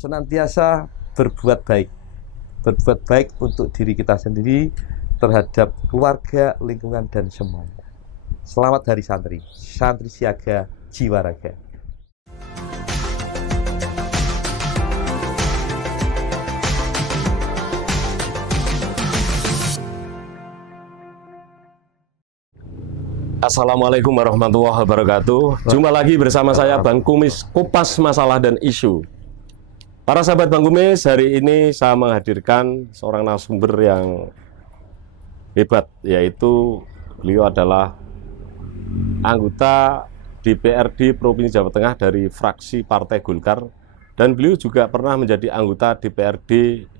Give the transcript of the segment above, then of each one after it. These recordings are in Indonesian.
senantiasa berbuat baik untuk diri kita sendiri, terhadap keluarga, lingkungan, dan semuanya. Selamat Hari Santri, santri siaga, jiwa raga. Assalamualaikum warahmatullahi wabarakatuh. Jumpa lagi bersama saya Bang Kumis, kupas masalah dan isu. Para sahabat Bang Kumis, hari ini saya menghadirkan seorang narasumber yang hebat, yaitu beliau adalah anggota DPRD Provinsi Jawa Tengah dari fraksi Partai Golkar, dan beliau juga pernah menjadi anggota DPRD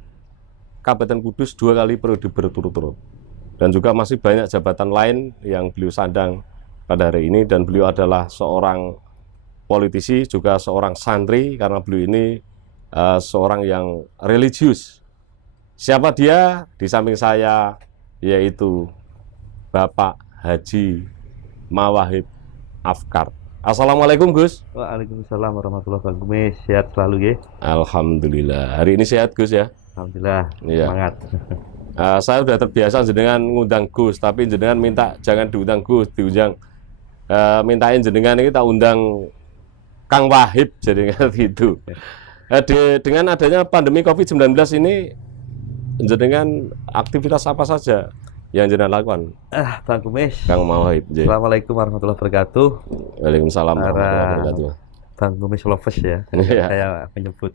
Kabupaten Kudus 2 kali periode berturut-turut. Dan juga masih banyak jabatan lain yang beliau sandang pada hari ini, dan beliau adalah seorang politisi, juga seorang santri, karena beliau ini seorang yang religius. Siapa dia? Di samping saya, yaitu Bapak Haji Mawahib Afkar. Assalamualaikum Gus. Waalaikumsalam warahmatullahi wabarakatuh. Sehat selalu ya? Alhamdulillah. Hari ini sehat Gus ya? Alhamdulillah, ya. Semangat. Saya sudah terbiasa jenengan ngundang Gus, tapi jenengan minta jangan diundang Gus, diundang mintain jenengan ini tak undang Kang Wahib, jadi gitu. Dengan adanya pandemi COVID-19 ini, jenengan aktivitas apa saja yang jenengan lakukan? Bang Kumis, Kang Wahib. Assalamualaikum warahmatullahi wabarakatuh. Waalaikumsalam warahmatullahi wabarakatuh. Bang Kumis lovers ya, saya menyebut.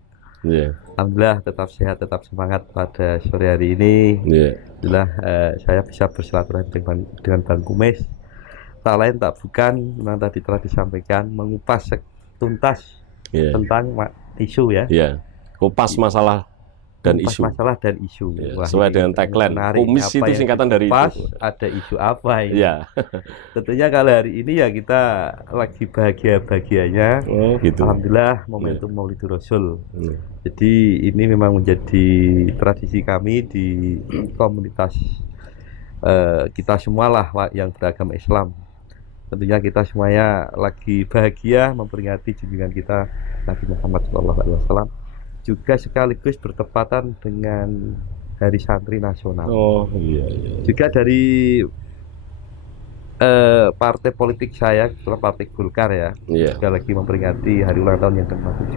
Alhamdulillah tetap sehat, tetap semangat pada sore hari ini. Alhamdulillah saya bisa bersilaturahmi dengan Bang Kumis. Tak lain tak bukan, memang tadi telah disampaikan, mengupas tuntas tentang isu ya. Kupas masalah dan kupas isu. Masalah dan isu. Sesuai dengan tagline. Kumis itu singkatan dari itu. Ada isu apa ini? Ya. Tentunya kalau hari ini ya kita lagi bahagia-bahagianya. Gitu. Alhamdulillah momentum Maulidul Rasul. Jadi ini memang menjadi tradisi kami di komunitas kita semualah yang beragama Islam. Tentunya kita semuanya lagi bahagia memperingati junjungan kita Nabi Muhammad SAW. Juga sekaligus bertepatan dengan Hari Santri Nasional. Juga dari partai politik saya, Partai Golkar ya, juga lagi memperingati hari ulang tahun yang ke-47.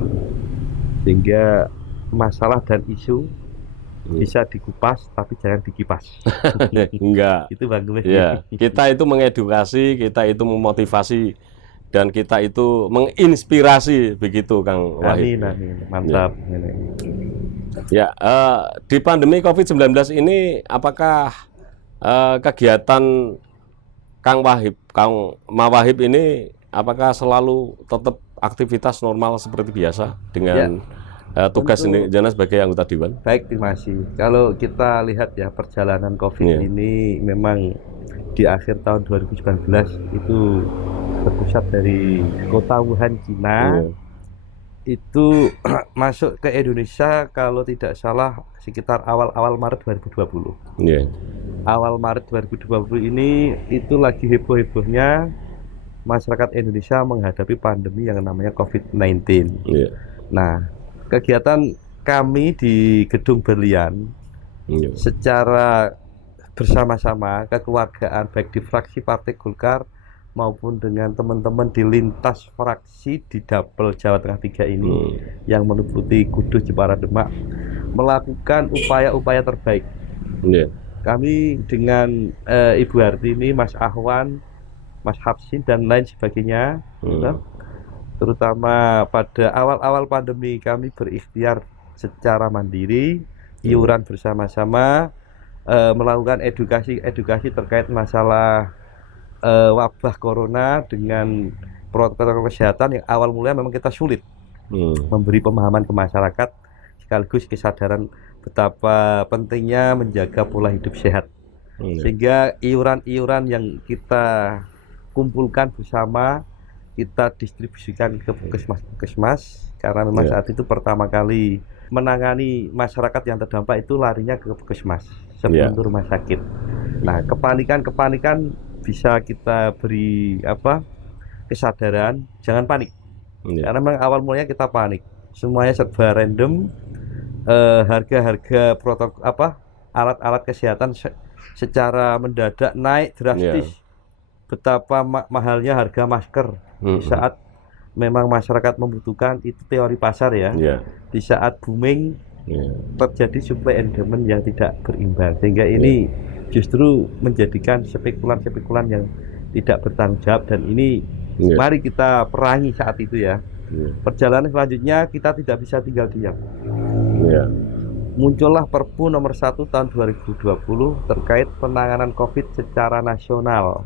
Sehingga masalah dan isu bisa dikupas, tapi jangan dikipas. Enggak. Itu bagus. Ya, kita itu mengedukasi, kita itu memotivasi, dan kita itu menginspirasi, begitu Kang Wahid. Amin, mantap. Ya, di pandemi COVID-19 ini, apakah kegiatan Kang Mawahib ini, apakah selalu tetap aktivitas normal seperti biasa dengan tugas jenengan sebagai anggota Dewan? Baik, terima kasih. Kalau kita lihat ya perjalanan COVID ini memang di akhir tahun 2019 itu berpusat dari kota Wuhan, Cina. Itu masuk ke Indonesia kalau tidak salah sekitar awal Maret 2020. Awal Maret 2020 ini itu lagi heboh-hebohnya masyarakat Indonesia menghadapi pandemi yang namanya COVID-19. Nah, kegiatan kami di Gedung Berlian secara bersama-sama kekeluargaan baik di fraksi Partai Golkar maupun dengan teman-teman di lintas fraksi di Dapil Jawa Tengah 3 ini yang meliputi Kudus, Jepara, Demak, melakukan upaya-upaya terbaik. Kami dengan Ibu Hartini, Mas Ahwan, Mas Hapsin dan lain sebagainya, terutama pada awal-awal pandemi kami berikhtiar secara mandiri, iuran bersama-sama, melakukan edukasi terkait masalah wabah corona dengan protokol kesehatan yang awal mulai memang kita sulit memberi pemahaman ke masyarakat, sekaligus kesadaran betapa pentingnya menjaga pola hidup sehat. Sehingga iuran-iuran yang kita kumpulkan bersama kita distribusikan ke puskesmas, karena memang saat itu pertama kali menangani masyarakat yang terdampak itu larinya ke puskesmas sebelum ke rumah sakit. Nah, kepanikan bisa kita beri kesadaran, jangan panik. Karena memang awal mulanya kita panik. semuanya serba random. Harga-harga protokol alat-alat kesehatan secara mendadak naik drastis. Betapa mahalnya harga masker di saat memang masyarakat membutuhkan, itu teori pasar ya. Di saat booming terjadi supply and demand yang tidak berimbang, sehingga ini justru menjadikan spekulan-spekulan yang tidak bertanggung jawab, dan ini mari kita perangi saat itu ya. Perjalanan selanjutnya kita tidak bisa tinggal diam. Muncullah Perpu nomor 1 tahun 2020 terkait penanganan COVID secara nasional.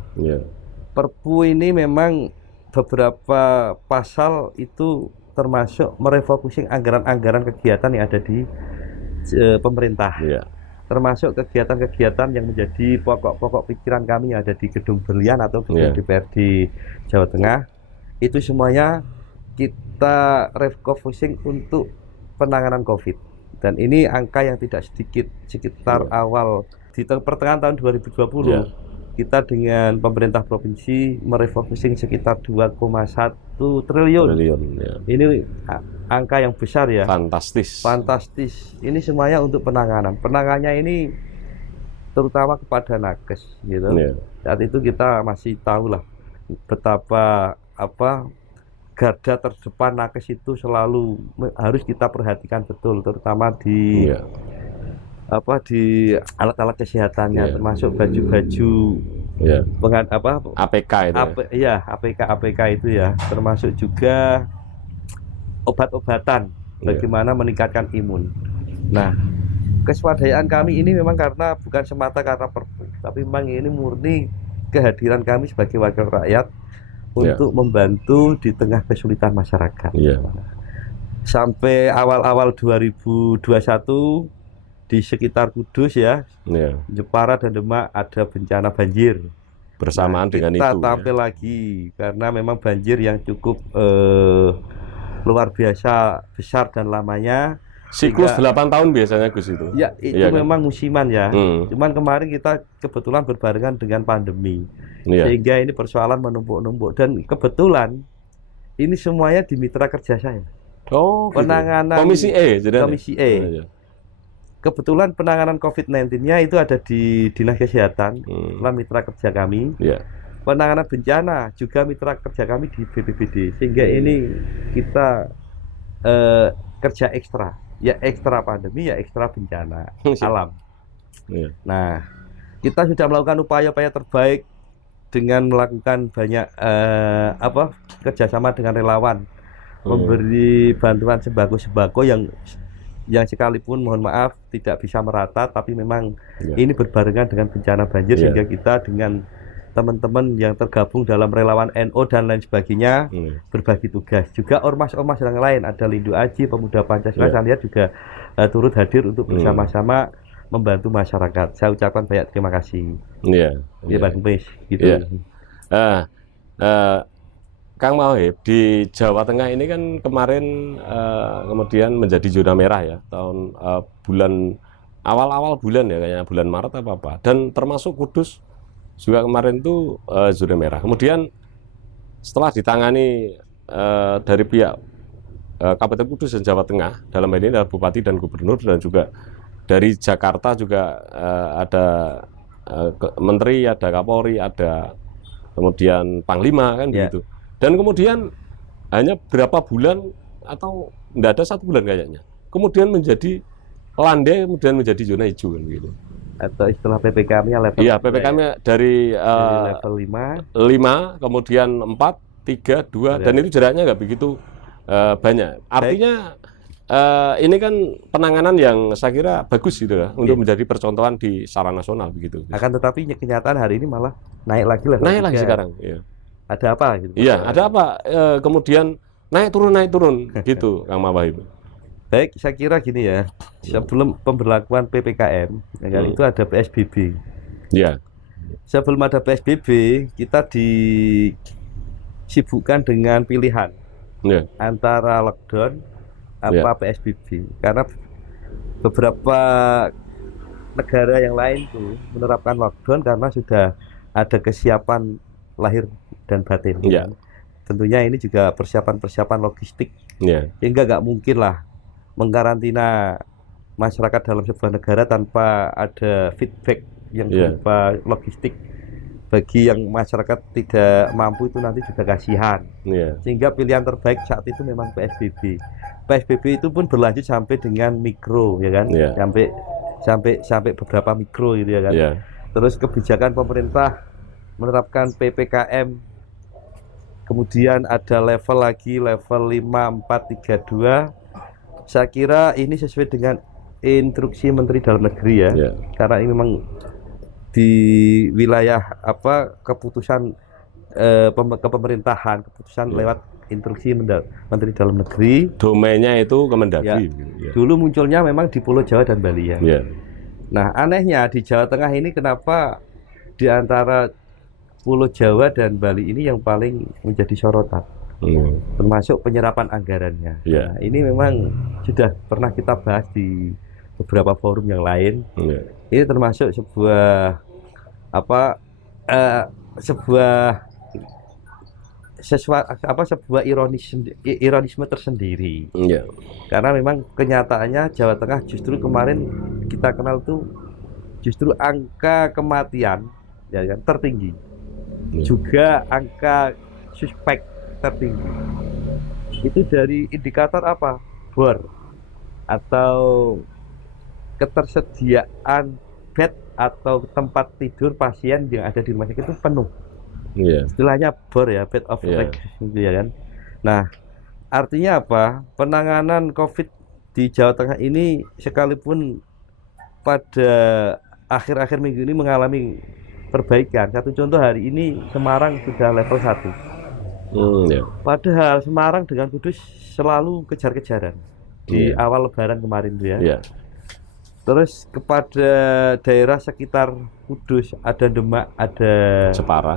Perpu ini memang beberapa pasal itu termasuk merefocusing anggaran-anggaran kegiatan yang ada di pemerintah. Termasuk kegiatan-kegiatan yang menjadi pokok-pokok pikiran kami yang ada di Gedung Berlian atau Gedung DPRD Jawa Tengah. Itu semuanya kita refocusing untuk penanganan COVID, dan ini angka yang tidak sedikit. Sekitar awal di pertengahan tahun 2020 kita dengan pemerintah provinsi merefocusing sekitar 2,1 triliun. Ini angka yang besar ya. Fantastis. Ini semuanya untuk penanganan. Penanganannya ini terutama kepada nakes gitu. Saat itu kita masih tahu lah betapa garda terdepan nakes itu selalu harus kita perhatikan betul, terutama di di alat-alat kesehatannya, termasuk baju-baju APK itu. APK itu ya, termasuk juga obat-obatan, bagaimana meningkatkan imun. Nah, keswadayaan kami ini memang karena bukan semata karena Perpu, tapi memang ini murni kehadiran kami sebagai wakil rakyat untuk membantu di tengah kesulitan masyarakat. Sampai awal-awal 2021 di sekitar Kudus ya, Jepara dan Demak ada bencana banjir. Bersamaan dengan kita itu. Kita tampil lagi karena memang banjir yang cukup luar biasa besar dan lamanya. Siklus 8 tahun biasanya Gus itu. Ya, itu memang musiman ya. Cuman kemarin kita kebetulan berbarengan dengan pandemi. Sehingga ini persoalan menumpuk-numpuk, dan kebetulan ini semuanya di mitra kerja saya. Penanganan Komisi E. Kebetulan penanganan COVID-19-nya itu ada di Dinas Kesehatan, mitra kerja kami. Penanganan bencana juga mitra kerja kami di BPBD. Sehingga ini kita kerja ekstra. Ya ekstra pandemi, ya ekstra bencana alam. Nah, kita sudah melakukan upaya-upaya terbaik dengan melakukan banyak kerjasama dengan relawan, memberi bantuan sembako yang sekalipun mohon maaf tidak bisa merata, tapi memang ini berbarengan dengan bencana banjir, sehingga kita dengan teman-teman yang tergabung dalam relawan NO dan lain sebagainya berbagi tugas. Juga ormas-ormas yang lain, ada Lindu Aji, Pemuda Pancasila, saya lihat juga turut hadir untuk bersama-sama membantu masyarakat. Saya ucapkan banyak terima kasih. Pak Kumpis, gitu. Kang Mauhib, di Jawa Tengah ini kan kemarin kemudian menjadi zona merah ya, tahun bulan awal bulan ya, kayaknya bulan Maret apa, dan termasuk Kudus juga kemarin itu zona merah. Kemudian setelah ditangani dari pihak Kabupaten Kudus dan Jawa Tengah, dalam hal ini adalah Bupati dan Gubernur, dan juga dari Jakarta juga ada Menteri, ada Kapolri, ada kemudian Panglima kan begitu. Dan kemudian hanya berapa bulan atau tidak ada 1 bulan kayaknya, kemudian menjadi landai, kemudian menjadi zona hijau kan begitu. Atau istilah PPKM-nya level. Iya, PPKM-nya dari level 5, kemudian 4, 3, 2, dan itu jaraknya nggak begitu banyak. Artinya ini kan penanganan yang saya kira bagus gitu ya, untuk menjadi percontohan di secara nasional begitu. Akan tetapi kenyataan hari ini malah naik lagi level 3. Naik lagi sekarang. Ada apa gitu? Iya, ada apa? Kemudian naik turun gitu, Kang Mauhib. Baik, saya kira gini ya, sebelum pemberlakuan PPKM, itu ada PSBB. Sebelum ada PSBB, kita disibukkan dengan pilihan antara lockdown apa PSBB. Karena beberapa negara yang lain tuh menerapkan lockdown karena sudah ada kesiapan lahir dan batin. Tentunya ini juga persiapan logistik Sehingga nggak mungkin lah mengkarantina masyarakat dalam sebuah negara tanpa ada feedback yang berupa logistik. Bagi yang masyarakat tidak mampu itu nanti juga kasihan. Sehingga pilihan terbaik saat itu memang PSBB. PSBB itu pun berlanjut sampai dengan mikro, ya kan? Sampai beberapa mikro gitu ya kan. Terus kebijakan pemerintah menerapkan PPKM. Kemudian ada level lagi, level 5, 4, 3, 2. Saya kira ini sesuai dengan instruksi Menteri Dalam Negeri ya. Karena ini memang di wilayah keputusan kepemerintahan, keputusan lewat instruksi Menteri Dalam Negeri. Domainnya itu Kemendagri. Dulu munculnya memang di Pulau Jawa dan Bali ya. Nah, anehnya di Jawa Tengah ini kenapa di antara Pulau Jawa dan Bali ini yang paling menjadi sorotan, termasuk penyerapan anggarannya. Nah, ini memang sudah pernah kita bahas di beberapa forum yang lain. Ini termasuk sebuah sebuah ironisme tersendiri. Karena memang kenyataannya Jawa Tengah justru kemarin kita kenal tuh justru angka kematian ya kan tertinggi. Juga angka suspek tertinggi. Itu dari indikator apa? BOR atau ketersediaan bed atau tempat tidur pasien yang ada di rumah sakit itu penuh. Istilahnya BOR ya, bed of gitu ya kan. Nah, artinya apa? Penanganan COVID di Jawa Tengah ini sekalipun pada akhir-akhir minggu ini mengalami perbaikan. Satu contoh hari ini Semarang sudah level 1. Padahal Semarang dengan Kudus selalu kejar-kejaran di awal Lebaran kemarin tuh ya. Terus kepada daerah sekitar Kudus ada Demak, ada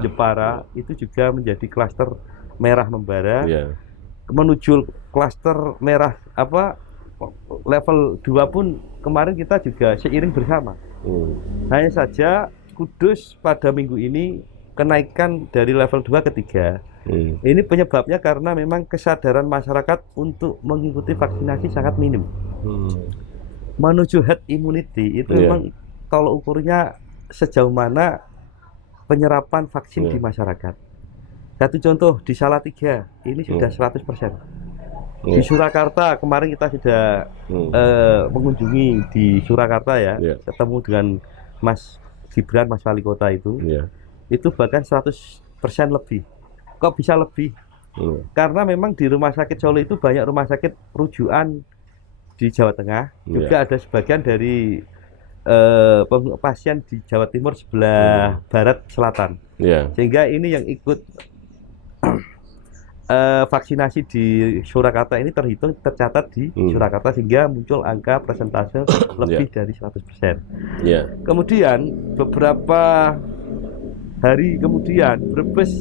Jepara, itu juga menjadi klaster merah membara. Menuju klaster merah level 2 pun kemarin kita juga seiring bersama. Hanya saja Kudus pada minggu ini kenaikan dari level 2 ke 3. Ini penyebabnya karena memang kesadaran masyarakat untuk mengikuti vaksinasi sangat minim. Menuju herd immunity itu memang kalau ukurnya sejauh mana penyerapan vaksin di masyarakat. Satu contoh di Salatiga ini sudah 100%. Di Surakarta kemarin kita sudah mengunjungi di Surakarta ya, ketemu dengan Mas Gibran, Mas Wali Kota itu bahkan 100% lebih. Kok bisa lebih? Karena memang di Rumah Sakit Solo itu banyak rumah sakit rujukan di Jawa Tengah, juga ada sebagian dari pasien di Jawa Timur sebelah barat selatan. Sehingga ini yang ikut vaksinasi di Surakarta ini tercatat di Surakarta sehingga muncul angka persentase lebih dari 100%. Kemudian beberapa hari kemudian Brebes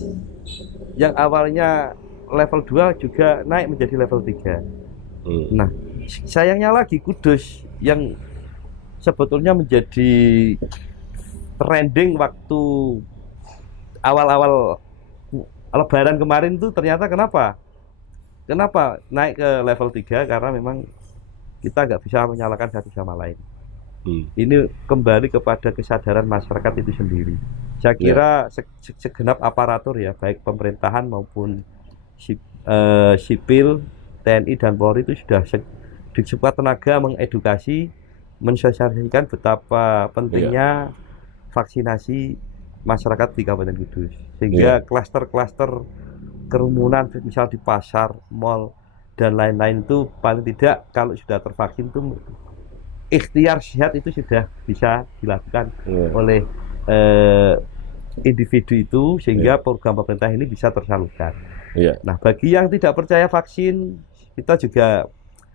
yang awalnya level 2 juga naik menjadi level 3. Nah, sayangnya lagi Kudus yang sebetulnya menjadi trending waktu awal-awal Lebaran kemarin itu ternyata kenapa naik ke level 3? Karena memang kita nggak bisa menyalahkan satu sama lain. Ini kembali kepada kesadaran masyarakat itu sendiri. Saya kira segenap aparatur ya, baik pemerintahan maupun sipil, TNI dan Polri itu sudah sekuat tenaga mengedukasi, mensosialisasikan betapa pentingnya vaksinasi masyarakat di Kabupaten Kudus. Sehingga klaster-klaster kerumunan misal di pasar, mal dan lain-lain itu paling tidak kalau sudah tervaksin itu ikhtiar sehat itu sudah bisa dilakukan oleh individu itu sehingga program pemerintah ini bisa tersalurkan. Nah, bagi yang tidak percaya vaksin, kita juga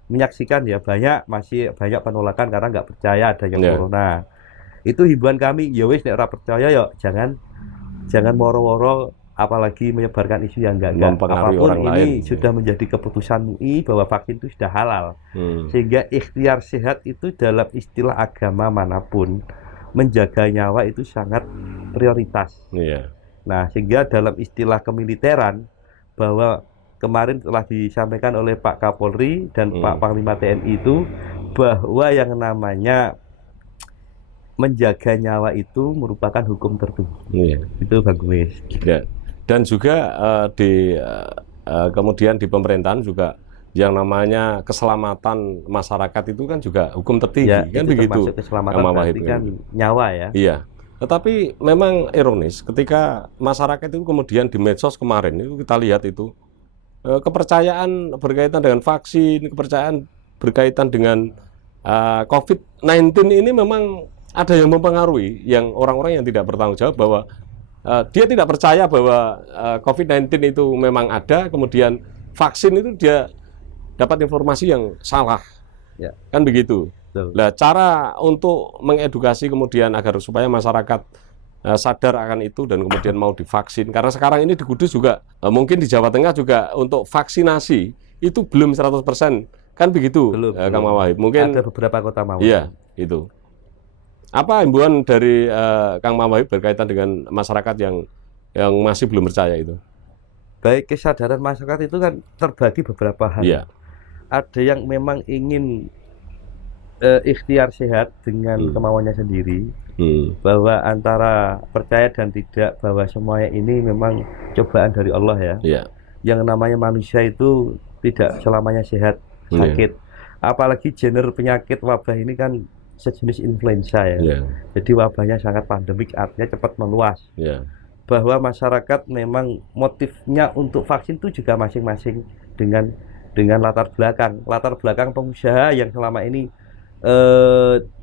menyaksikan ya masih banyak penolakan karena nggak percaya adanya corona. Itu himbauan kami, ya wis nek ora percaya ya jangan moro-moro apalagi menyebarkan isu yang enggak. Apapun ini sudah menjadi keputusan MUI bahwa vaksin itu sudah halal. Sehingga ikhtiar sehat itu dalam istilah agama manapun menjaga nyawa itu sangat prioritas. Nah, sehingga dalam istilah kemiliteran bahwa kemarin telah disampaikan oleh Pak Kapolri dan Pak Panglima TNI itu bahwa yang namanya menjaga nyawa itu merupakan hukum tertentu. Itu bagus. Ya. Dan juga kemudian di pemerintahan juga yang namanya keselamatan masyarakat itu kan juga hukum tertinggi, ya, kan begitu. Keselamatan berarti kan nyawa ya. Iya. Tetapi memang ironis ketika masyarakat itu kemudian di medsos kemarin itu kita lihat itu kepercayaan berkaitan dengan vaksin, kepercayaan berkaitan dengan COVID-19 ini memang ada yang mempengaruhi, yang orang-orang yang tidak bertanggung jawab bahwa dia tidak percaya bahwa COVID-19 itu memang ada, kemudian vaksin itu dia dapat informasi yang salah, ya. Kan begitu. Nah, cara untuk mengedukasi kemudian agar supaya masyarakat sadar akan itu dan kemudian mau divaksin, karena sekarang ini di Kudus juga mungkin di Jawa Tengah juga untuk vaksinasi itu belum 100%, kan begitu, Kang Mawahib. Mungkin ada beberapa kota mau. Iya, itu. Apa himbauan dari Kang Mawahib berkaitan dengan masyarakat yang masih belum percaya itu? Baik, kesadaran masyarakat itu kan terbagi beberapa hal. Iya. Ada yang memang ingin ikhtiar sehat dengan kemauannya sendiri, bahwa antara percaya dan tidak bahwa semuanya ini memang cobaan dari Allah ya. Iya. Yang namanya manusia itu tidak selamanya sehat, sakit. Apalagi genre penyakit wabah ini kan sejenis influenza ya. Jadi wabahnya sangat pandemik, artinya cepat meluas. Bahwa masyarakat memang motifnya untuk vaksin itu juga masing-masing dengan latar belakang pengusaha yang selama ini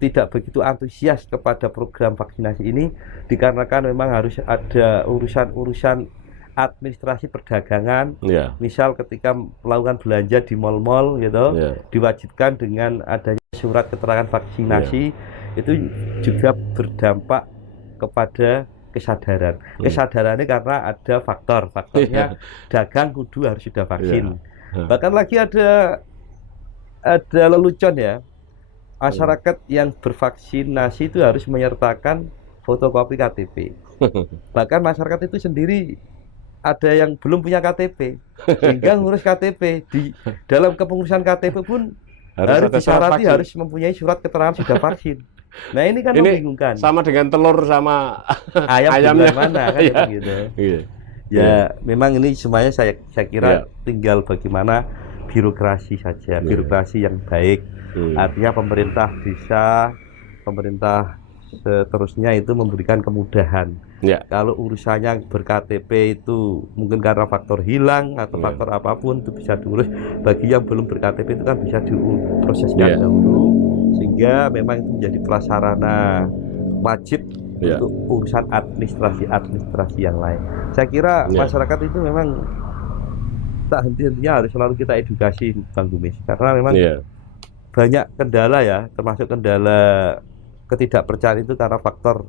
tidak begitu antusias kepada program vaksinasi ini, dikarenakan memang harus ada urusan administrasi perdagangan. Misal ketika melakukan belanja di mal-mal gitu, diwajibkan dengan adanya surat keterangan vaksinasi, itu juga berdampak kepada kesadaran. Kesadarannya karena ada faktornya dagang kudu harus sudah vaksin. Bahkan lagi ada lelucon ya, masyarakat yang bervaksinasi itu harus menyertakan fotokopi KTP. Bahkan masyarakat itu sendiri ada yang belum punya KTP, sehingga ngurus KTP. Di dalam kepengurusan KTP pun harus disyarat harus mempunyai surat keterangan sudah vaksin. Nah ini kan membingungkan. Sama dengan telur sama ayamnya mana kan gitu. Ya memang ini semuanya saya kira tinggal bagaimana birokrasi saja, birokrasi yang baik. Artinya pemerintah bisa, pemerintah seterusnya itu memberikan kemudahan. Kalau urusannya ber-KTP itu mungkin karena faktor hilang atau faktor apapun itu bisa diurus. Bagi yang belum ber-KTP itu kan bisa diproseskan dahulu, sehingga memang itu menjadi prasarana wajib untuk urusan administrasi yang lain. Saya kira masyarakat itu memang tak henti-hentinya harus selalu kita edukasi, Bang Gumis, karena memang banyak kendala ya, termasuk kendala ketidakpercayaan itu karena faktor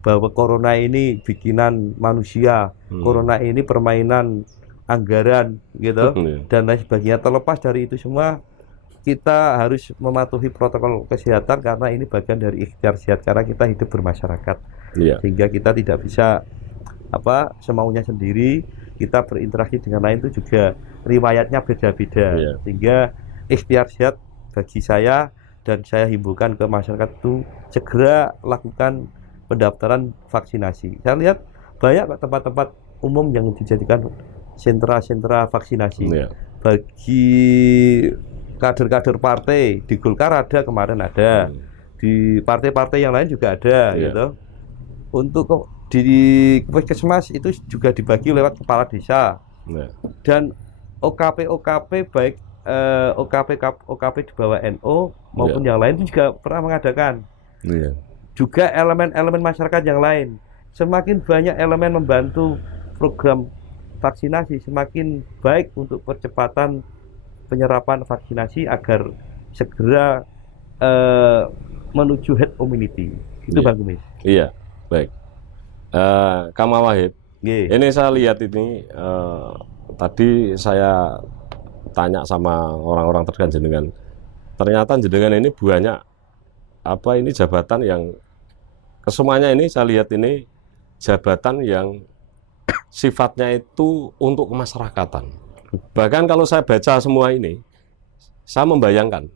bahwa corona ini bikinan manusia, corona ini permainan anggaran gitu, dan lain sebagainya. Terlepas dari itu semua, kita harus mematuhi protokol kesehatan karena ini bagian dari ikhtiar sehat, karena kita hidup bermasyarakat, sehingga kita tidak bisa semaunya sendiri. Kita berinteraksi dengan lain itu juga riwayatnya beda-beda, sehingga ikhtiar sehat bagi saya, dan saya himbaukan ke masyarakat itu segera lakukan pendaftaran vaksinasi. Saya lihat banyak tempat-tempat umum yang dijadikan sentra-sentra vaksinasi. Bagi kader-kader partai, di Golkar ada, kemarin ada, di partai-partai yang lain juga ada gitu. Untuk di Puskesmas itu juga dibagi lewat kepala desa. Dan OKP baik OKP di bawah NU maupun yang lain itu juga pernah mengadakan. Juga elemen-elemen masyarakat yang lain. Semakin banyak elemen membantu program vaksinasi, semakin baik untuk percepatan penyerapan vaksinasi agar segera menuju herd immunity. Itu Bang Gumis. Iya, baik. Kang Mawahib, ini saya lihat ini tadi saya tanya sama orang-orang terkait jenengan, ternyata jenengan ini banyak ini jabatan yang kesemuanya ini saya lihat ini jabatan yang sifatnya itu untuk kemasyarakatan. Bahkan kalau saya baca semua ini, saya membayangkan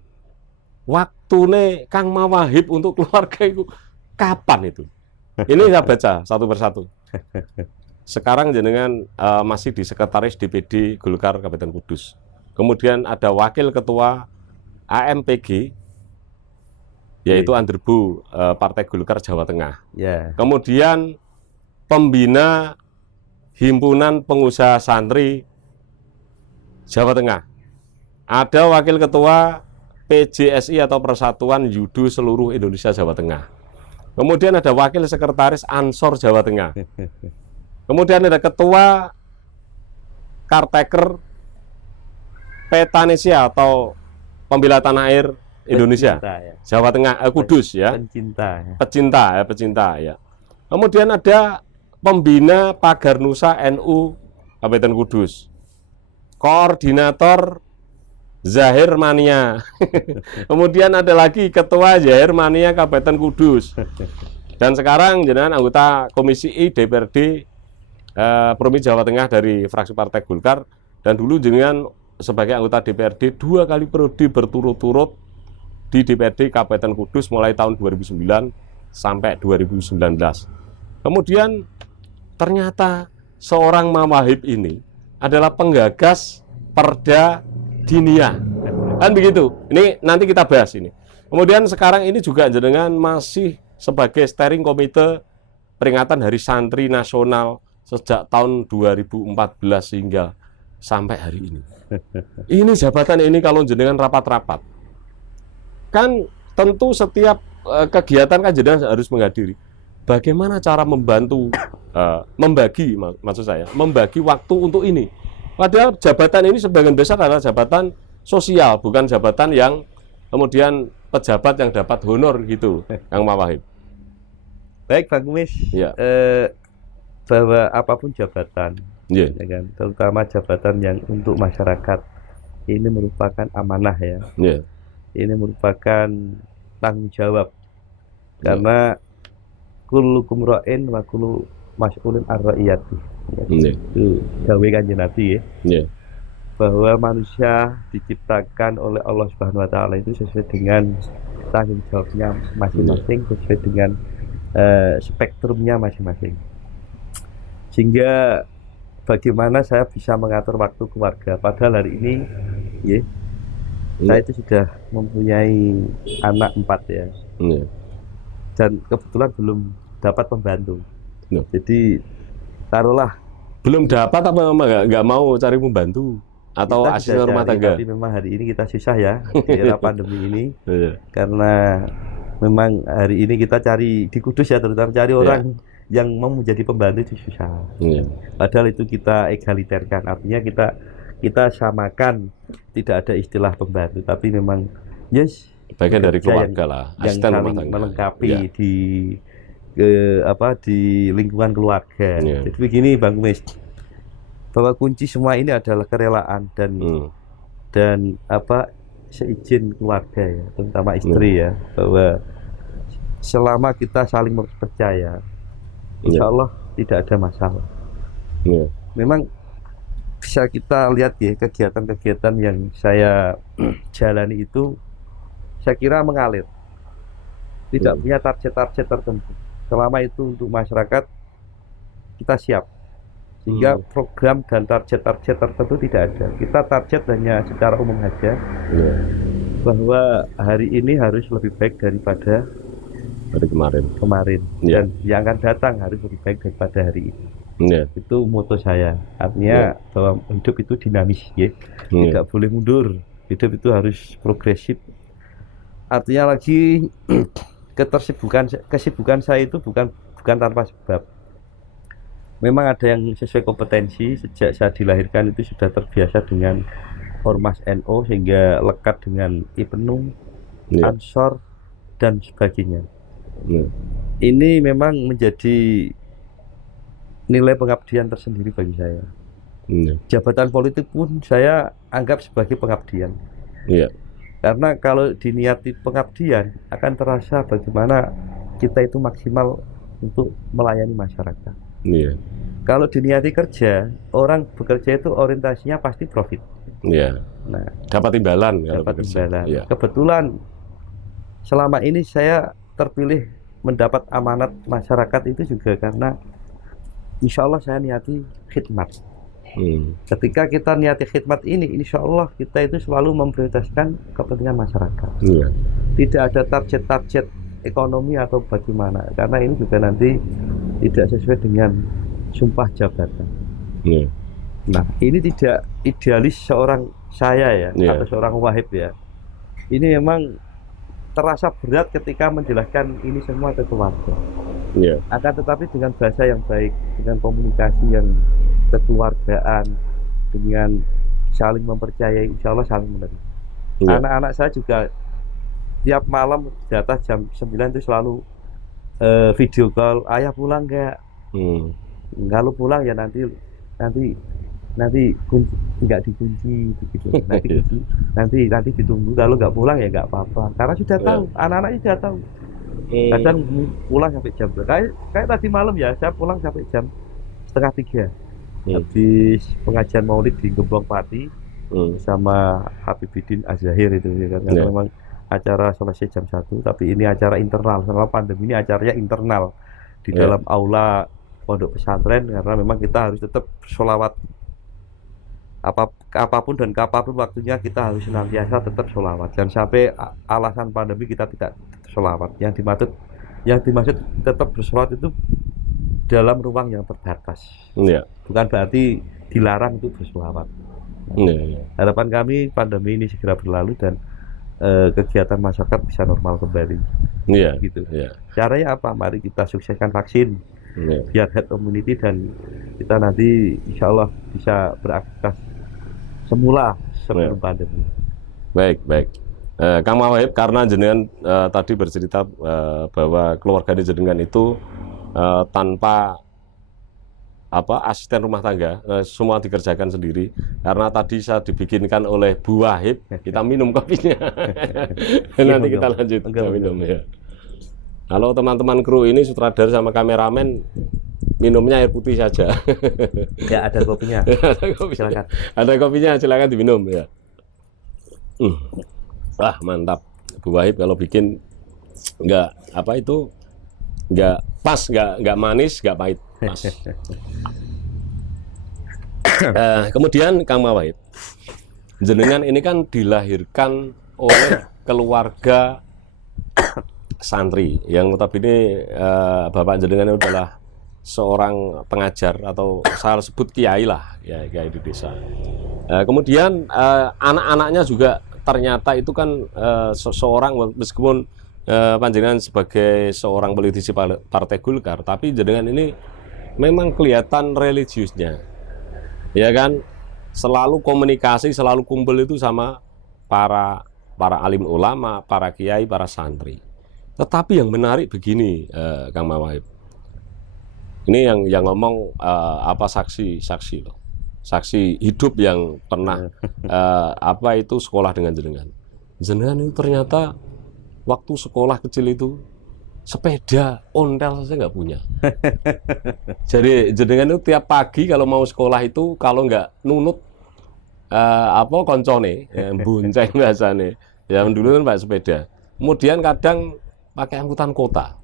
waktune Kang Mawahib untuk keluarga itu kapan itu? Ini saya baca satu persatu. Sekarang jenengan masih di sekretaris DPD Golkar Kabupaten Kudus. Kemudian ada wakil ketua AMPG, yaitu Underbu Partai Golkar Jawa Tengah. Kemudian pembina Himpunan Pengusaha Santri Jawa Tengah. Ada wakil ketua PJSI atau Persatuan Judo Seluruh Indonesia Jawa Tengah. Kemudian ada wakil sekretaris Ansor Jawa Tengah. Kemudian ada ketua Karteker Petanesia atau Pembela Tanah Air Indonesia, Jawa Tengah, Kudus ya. Pecinta ya. Kemudian ada pembina Pagar Nusa NU Kabupaten Kudus. Koordinator Zahir Mania. Kemudian ada lagi ketua Zahir Mania Kabupaten Kudus. Dan sekarang jenengan anggota Komisi I DPRD Provinsi Jawa Tengah dari fraksi Partai Golkar, dan dulu jenengan sebagai anggota DPRD 2 kali periode berturut-turut di DPRD Kabupaten Kudus mulai tahun 2009 sampai 2019. Kemudian ternyata seorang Mawahib ini adalah penggagas Perda Diniyah. Kan begitu. Ini nanti kita bahas ini. Kemudian sekarang ini juga jenengan masih sebagai steering komite peringatan Hari Santri Nasional sejak tahun 2014 hingga sampai hari ini. Ini jabatan ini kalau jenengan rapat-rapat, kan tentu setiap kegiatan kan jenengan harus menghadiri. Bagaimana cara membantu, membagi waktu untuk ini. Padahal jabatan ini sebagian besar adalah jabatan sosial, bukan jabatan yang kemudian pejabat yang dapat honor gitu, Kang Mawahib. Baik, Bang Kumis, ya. Bahwa apapun jabatan, ya kan, terutama jabatan yang untuk masyarakat, ini merupakan amanah ya. Ini merupakan tanggung jawab, karena kullukum ra'in wa kullu mas'ulun ar ra'iyati. Itu gawe Kanjeng Nabi ya. Bahwa manusia diciptakan oleh Allah Subhanahu wa taala itu sesuai dengan tanggung jawabnya masing-masing, sesuai dengan spektrumnya masing-masing. Sehingga bagaimana saya bisa mengatur waktu keluarga, padahal hari ini saya itu sudah mempunyai anak 4 ya. Dan kebetulan belum dapat pembantu. Jadi taruhlah belum dapat apa memang nggak mau cari pembantu atau asisten rumah tangga. Tapi memang hari ini kita susah ya di era pandemi ini. Karena memang hari ini kita cari di Kudus ya, terutama cari orang yang mau menjadi pembantu itu susah. Padahal itu kita egaliterkan, artinya kita samakan, tidak ada istilah pembantu, tapi memang bagian dari keluarga lah, asisten rumah tangga, melengkapi di lingkungan keluarga. Jadi begini Bang Kumis, bahwa kunci semua ini adalah kerelaan dan seizin keluarga ya, terutama istri ya, bahwa selama kita saling percaya, insya Allah tidak ada masalah. Memang bisa kita lihat ya, kegiatan-kegiatan yang saya jalani itu saya kira mengalir, tidak punya target-target tertentu. Selama itu untuk masyarakat, kita siap. Sehingga program dan target-target tertentu tidak ada. Kita target hanya secara umum saja, bahwa hari ini harus lebih baik daripada hari kemarin. Dan yang akan datang harus lebih baik daripada hari ini. Itu moto saya. Artinya bahwa hidup itu dinamis, tidak boleh mundur. Hidup itu harus progresif. Artinya lagi kesibukan saya itu bukan tanpa sebab. Memang ada yang sesuai kompetensi. Sejak saya dilahirkan itu sudah terbiasa dengan Ormas NU, sehingga lekat dengan IPNU, Ansor dan sebagainya. Ini memang menjadi nilai pengabdian tersendiri bagi saya. Jabatan politik pun saya anggap sebagai pengabdian. Karena kalau diniati pengabdian, akan terasa bagaimana kita itu maksimal untuk melayani masyarakat. Kalau diniati kerja, orang bekerja itu orientasinya pasti profit. Iya. Nah, Dapat imbalan. dapat imbalan. Ya. Kebetulan selama ini saya terpilih mendapat amanat masyarakat itu juga karena insya Allah saya niati khidmat. Ketika kita niati khidmat ini, insya Allah kita itu selalu memprioritaskan kepentingan masyarakat. Iya. Tidak ada target-target ekonomi atau bagaimana, karena ini juga nanti tidak sesuai dengan sumpah jabatan. Iya. Nah, ini tidak idealis seorang saya ya, atau seorang Wahib ya. Ini memang terasa berat ketika menjelaskan ini semua ke keluarga. Iya. Akan tetapi dengan bahasa yang baik, dengan komunikasi yang kekeluargaan, dengan saling mempercayai, insya Allah saling menerima. Anak-anak saya juga tiap malam di atas jam 9 itu selalu video call, ayah pulang nggak? Kalau pulang ya nanti nggak dikunci begitu. Nanti ditunggu, kalau nggak pulang ya nggak apa-apa, karena sudah tahu, anak-anaknya sudah tahu. Kadang pulang sampai jam kayak tadi malam ya, saya pulang sampai jam 2:30 habis pengajian maulid di Gemblong Pati sama Habibuddin Az-Zahir itu ya, karena memang acara selesai jam 1, tapi ini acara internal, selama pandemi ini acaranya internal di dalam aula pondok pesantren, karena memang kita harus tetap sholawat apapun dan kapanpun waktunya, kita harus senantiasa tetap sholawat. Jangan sampai alasan pandemi kita tidak sholawat. Yang dimaksud tetap bersolawat itu dalam ruang yang terbatas. Bukan berarti dilarang untuk bersolawat. Harapan kami pandemi ini segera berlalu dan kegiatan masyarakat bisa normal kembali. Gitu. Caranya apa? Mari kita sukseskan vaksin, biar herd immunity, dan kita nanti insya Allah bisa beraktivitas semula sebelum pandemi. Baik. Kang Wahib, karena jenengan tadi bercerita bahwa keluarga jenengan itu tanpa asisten rumah tangga, semua dikerjakan sendiri. Karena tadi saya dibikinkan oleh Bu Wahib, kita minum kopinya. Nanti kita lanjut minum ya. Kalau teman-teman kru ini, sutradara sama kameramen, minumnya air putih saja. Ya, ada kopinya. Silakan. Ada kopinya, silakan diminum ya. Mantap. Bu Wahib kalau bikin nggak pas, nggak manis, nggak pahit, pas. Kemudian Kang Wahib, jenengan ini kan dilahirkan oleh keluarga santri yang notabene bapak jenengan itu adalah seorang pengajar, atau saya sebut kiai lah ya, kiai di desa. Kemudian anak-anaknya juga ternyata itu kan seorang, meskipun panjenengan sebagai seorang politisi Partai Golkar, tapi jenengan ini memang kelihatan religiusnya, ya kan, selalu komunikasi, selalu kumpul itu sama para alim ulama, para kiai, para santri. Tetapi yang menarik begini, Kang Wahib, ini yang ngomong saksi loh, saksi hidup yang pernah itu sekolah dengan jenengan. Jenengan itu ternyata waktu sekolah kecil itu sepeda ontel saja nggak punya. Jadi jenengan itu tiap pagi kalau mau sekolah itu, kalau nggak nunut koncone, bonceng biasanya, ya dulu kan pakai sepeda. Kemudian kadang pakai angkutan kota.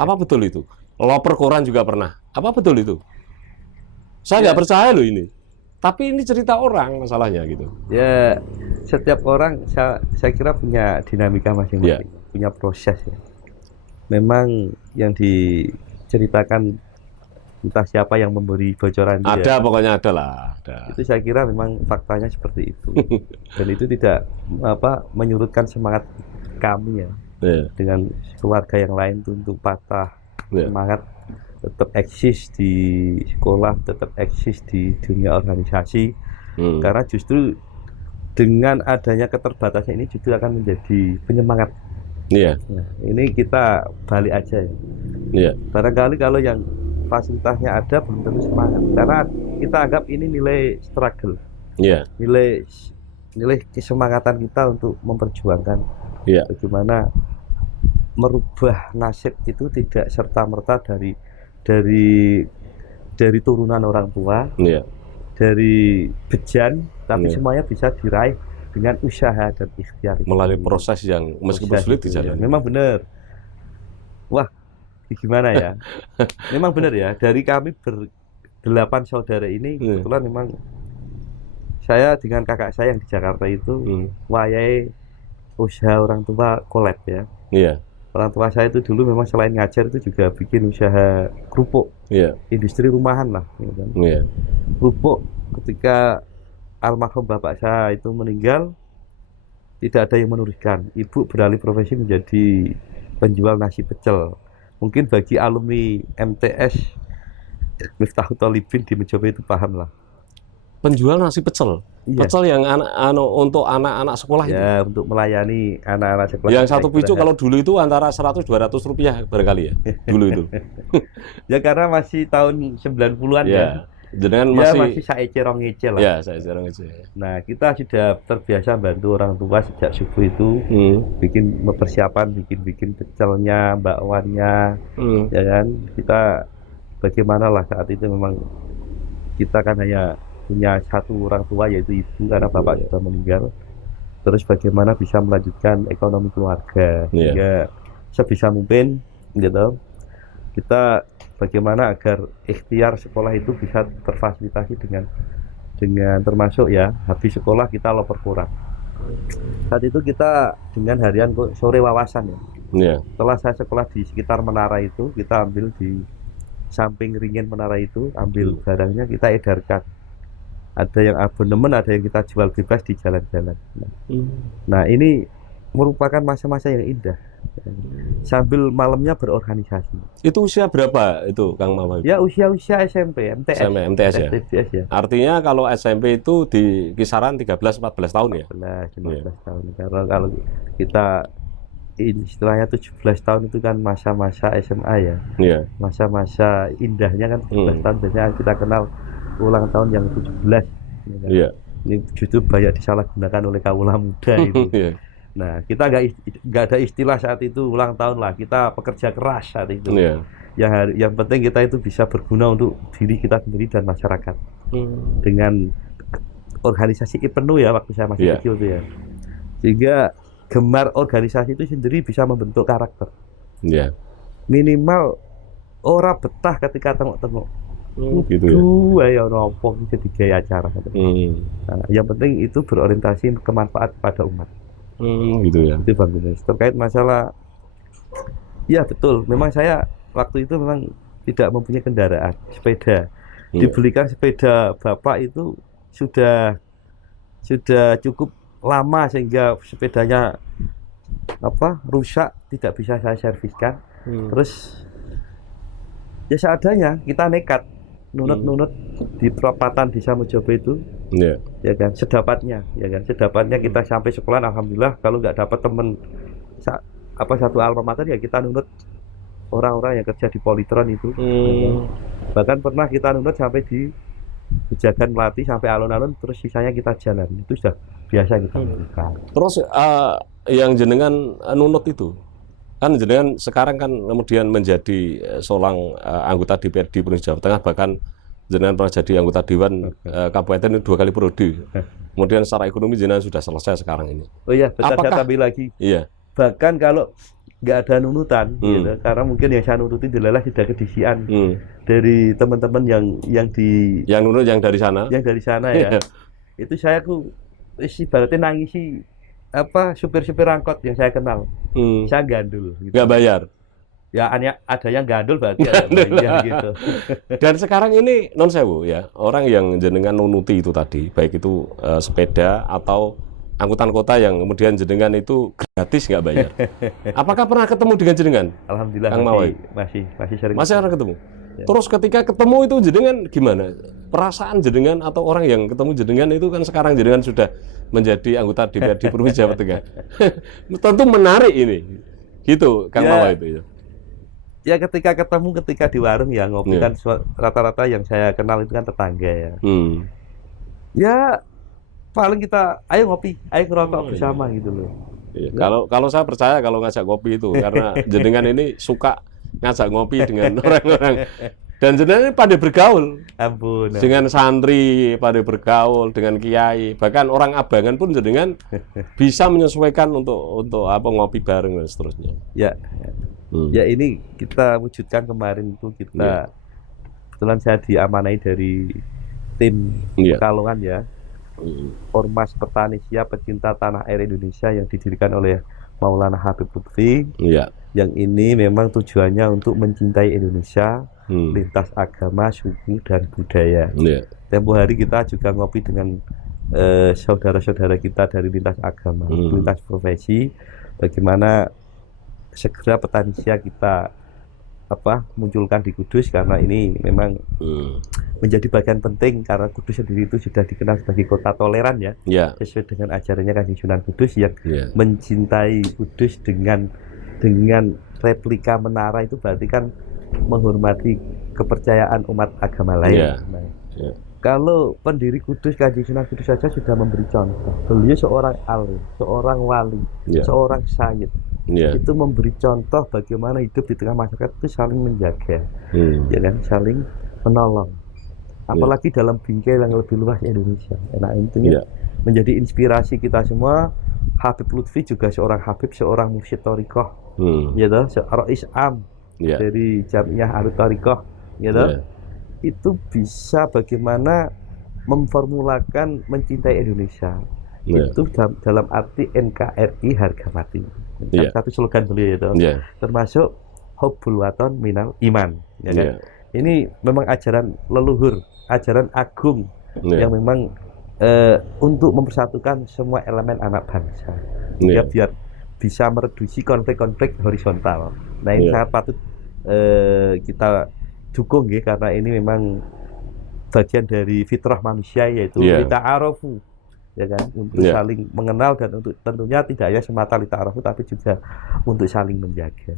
Apa betul itu? Loper koran juga pernah. Apa betul itu? Saya nggak percaya loh ini. Tapi ini cerita orang masalahnya gitu. Ya, setiap orang saya kira punya dinamika masing-masing, punya proses ya. Memang yang diceritakan entah siapa yang memberi bocoran ada dia, pokoknya ada lah. Itu saya kira memang faktanya seperti itu. Dan itu tidak menyurutkan semangat kami ya. Dengan keluarga yang lain itu untuk patah semangat, tetap eksis di sekolah, tetap eksis di dunia organisasi. Karena justru dengan adanya keterbatasan ini justru akan menjadi penyemangat. Nah, ini kita balik aja ya. Barangkali kalau yang fasilitasnya ada belum tentu semangat, karena kita anggap ini nilai struggle, nilai kesemangatan kita untuk memperjuangkan bagaimana merubah nasib itu tidak serta-merta dari dari turunan orang tua, dari bejan, tapi semuanya bisa diraih dengan usaha dan ikhtiar. Melalui proses yang meskipun sulit dijalani. Memang benar. Wah, gimana ya? Memang benar ya. Dari kami 8 saudara ini, kebetulan memang saya dengan kakak saya yang di Jakarta itu, wayai usaha orang tua kolab ya. Orang tua saya itu dulu memang selain ngajar itu juga bikin usaha kerupuk, industri rumahan lah. Gitu kan. Kerupuk ketika almarhum bapak saya itu meninggal, tidak ada yang meneruskan. Ibu beralih profesi menjadi penjual nasi pecel. Mungkin bagi alumni MTS Miftahul Thalibin di Mejobo itu paham lah. Penjual nasi pecel? Pecel yang untuk anak-anak sekolah itu? Ya, untuk melayani anak-anak sekolah. Yang satu pucuk kalau dulu itu antara 100-200 rupiah barangkali ya? Dulu itu? Ya karena masih tahun 90-an ya. Jenengan masih saece rong ngece lah. Ya, saece rong ngece. Nah, kita sudah terbiasa bantu orang tua sejak subuh itu, bikin persiapan, bikin pecelnya, bakwannya, ya kan. Kita bagaimana lah saat itu memang kita kan hanya punya satu orang tua yaitu ibu karena bapak sudah meninggal. Terus bagaimana bisa melanjutkan ekonomi keluarga sehingga sebisa mungkin gitu. Kita bagaimana agar ikhtiar sekolah itu bisa terfasilitasi dengan termasuk ya habis sekolah kita loper kurang. Saat itu kita dengan harian sore wawasan ya. Setelah saya sekolah di sekitar menara itu, kita ambil di samping ringin menara itu, ambil barangnya kita edarkan. Ada yang abonemen, ada yang kita jual bebas di jalan-jalan. Nah ini merupakan masa-masa yang indah. Sambil malamnya berorganisasi. Itu usia berapa itu Kang Mama? Ya usia SMP, MTS ya. Artinya kalau SMP itu di kisaran 13-14 tahun ya? 15 tahun. Kalau kita istilahnya 17 tahun itu kan masa-masa SMA ya. Masa-masa indahnya kan 17 tahun biasanya kita kenal ulang tahun yang 17 ya kan? Ini justru banyak disalahgunakan oleh kaula muda itu. Nah kita nggak ada istilah saat itu ulang tahun lah, kita pekerja keras saat itu. Yang penting kita itu bisa berguna untuk diri kita sendiri dan masyarakat. Dengan organisasi penuh ya waktu saya masih kecil itu ya, sehingga gemar organisasi itu sendiri bisa membentuk karakter. Minimal ora betah ketika tengok-tengok. Gitu ya. Ya nopo jadi gaya acara. Nah, yang penting itu berorientasi kemanfaat pada umat. Gitu ya. Itu Bang Gunes. Terkait masalah, ya betul. Memang saya waktu itu memang tidak mempunyai kendaraan, sepeda. Dibelikan sepeda bapak itu sudah cukup lama sehingga sepedanya rusak, tidak bisa saya serviskan. Terus ya seadanya kita nekat nunut di perapatan desa Mejobo itu, ya kan, sedapatnya kita sampai sekolah. Alhamdulillah kalau nggak dapat temen satu alma mater ya kita nunut orang-orang yang kerja di Politron itu. Bahkan pernah kita nunut sampai di Pejagan Melati sampai alun-alun, terus sisanya kita jalan. Itu sudah biasa kita lakukan. Terus yang jenengan nunut itu kan jenengan sekarang kan kemudian menjadi seorang anggota DPRD Provinsi Jawa Tengah, bahkan jenengan pernah jadi anggota Dewan Kabupaten 2 kali periode. Kemudian secara ekonomi jenengan sudah selesai sekarang ini. Oh iya, betul, saya tambah lagi. Bahkan kalau nggak ada nunutan, gitu, karena mungkin yang saya nuruti dilelah sudah kedisian dari teman-teman yang dari sana ya. Itu saya ibaratnya nangisi supir-supir angkot yang saya kenal. Saya gandul gitu. Nggak bayar? Ya ada yang gandul berarti ada bayar gitu. Dan sekarang ini non sewu ya, orang yang jenengan nunuti itu tadi, baik itu sepeda atau angkutan kota yang kemudian jenengan itu gratis nggak bayar. Apakah pernah ketemu dengan jenengan? Alhamdulillah masih sering. Masih pernah ketemu. Ya. Terus ketika ketemu itu jenengan gimana? Perasaan jenengan atau orang yang ketemu jenengan itu kan sekarang jenengan sudah menjadi anggota DPRD Provinsi Jawa Tengah. Tentu menarik ini. Gitu Kang Mawa itu ya. Ya ketika di warung ya ngopi kan rata-rata yang saya kenal itu kan tetangga ya. Ya paling kita ayo ngopi, ayo ngerokok bersama gitu loh. Iya. Kalau saya percaya kalau ngajak ngopi itu karena jenengan ini suka ngajak ngopi dengan orang-orang Dan jenengan pandai bergaul. Ampun. Dengan santri pandai bergaul, dengan kiai, bahkan orang Abangan pun jenengan bisa menyesuaikan untuk apa ngopi bareng dan seterusnya. Ya. Ya ini kita wujudkan kemarin itu kita kebetulan saya diamanai dari tim Pekalongan ya. Ormas Petani Siap Pecinta Tanah Air Indonesia yang didirikan oleh Maulana Habib Lutfi. Yang ini memang tujuannya untuk mencintai Indonesia, lintas agama, suku, dan budaya. Tempo hari kita juga ngopi dengan saudara-saudara kita dari lintas agama, lintas profesi, bagaimana segera Petani Siap kita munculkan di Kudus, karena ini memang menjadi bagian penting karena Kudus sendiri itu sudah dikenal sebagai kota toleran ya, sesuai dengan ajarannya Kanjeng Sunan Kudus yang mencintai Kudus dengan replika menara, itu berarti kan menghormati kepercayaan umat agama lain. Kalau pendiri Kudus Kanjeng Sunan Kudus saja sudah memberi contoh, beliau seorang alim, seorang wali, seorang sayyid. Itu memberi contoh bagaimana hidup di tengah masyarakat itu saling menjaga, ya kan, saling menolong. Apalagi dalam bingkai yang lebih luas Indonesia. Nah itu menjadi inspirasi kita semua. Habib Lutfi juga seorang Habib, seorang mursyid thariqah, seorang Islam dari Jamiah Ahlut Thariqah, itu bisa bagaimana memformulakan mencintai Indonesia. Itu dalam arti NKRI harga mati. Satu slogan beliau itu, termasuk hubbul waton minal iman. Ini memang ajaran leluhur, ajaran agung yang memang untuk mempersatukan semua elemen anak bangsa, biar bisa mereduksi konflik-konflik horizontal. Nah ini sangat patut kita dukung ya, karena ini memang bagian dari fitrah manusia, yaitu lita'arofu, ya kan, untuk saling mengenal, dan untuk tentunya tidak hanya semata lita'arofu tapi juga untuk saling menjaga.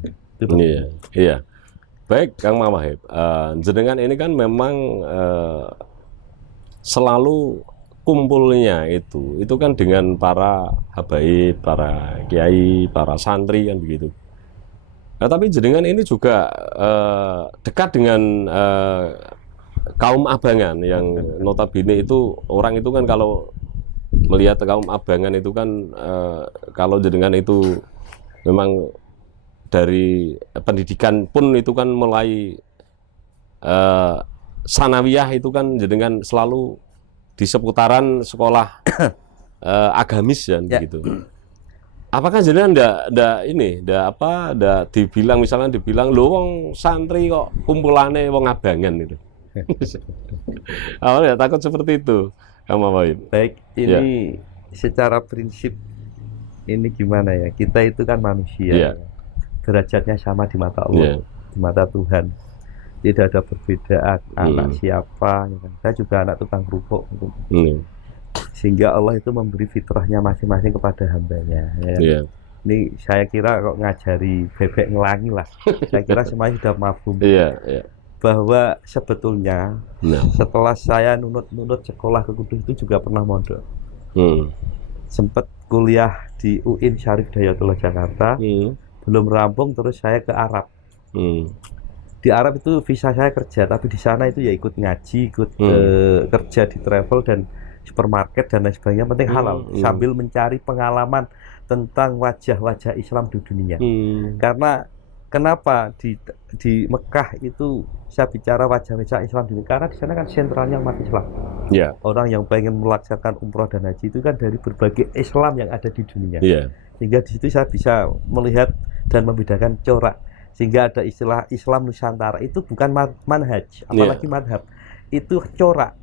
Baik Kang Mawahib, jenengan ini kan memang selalu kumpulnya itu kan dengan para habaib, para kiai, para santri kan begitu. Nah, tapi jenengan ini juga dekat dengan kaum Abangan yang notabene itu orang itu kan kalau melihat kaum Abangan itu kan kalau jenengan itu memang dari pendidikan pun itu kan mulai sanawiyah itu kan jenengan selalu di seputaran sekolah agamis kan begitu. Apakah jenengan ndak dibilang, misalnya dibilang lho wong santri kok kumpulane wong Abangan itu. Awalnya takut seperti itu, Kang Mawahib. Baik, ini secara prinsip ini gimana ya? Kita itu kan manusia. Derajatnya sama di mata Allah, di mata Tuhan. Tidak ada perbedaan anak siapa, ya kan? Saya juga anak tukang kerupuk, sehingga Allah itu memberi fitrahnya masing-masing kepada hambanya. Ya. Ini saya kira kok ngajari bebek ngelangi lah. Saya kira semuanya sudah mafhum. Bahwa sebetulnya setelah saya nunut sekolah ke Kudus itu juga pernah mondok. Sempat kuliah di UIN Syarif Dayatullah Jakarta. Belum rampung terus saya ke Arab. Di Arab itu visa saya kerja, tapi di sana itu ya ikut ngaji, ikut kerja di travel dan supermarket dan lain sebagainya, penting halal, sambil mencari pengalaman tentang wajah-wajah Islam di dunia. Karena kenapa di Mekah itu saya bicara wajah-wajah Islam di dunia, karena di sana kan sentralnya umat Islam. Orang yang pengen melaksanakan umroh dan haji itu kan dari berbagai Islam yang ada di dunia. Sehingga di situ saya bisa melihat dan membedakan corak. Sehingga ada istilah Islam Nusantara, itu bukan manhaj, apalagi madhab, itu corak.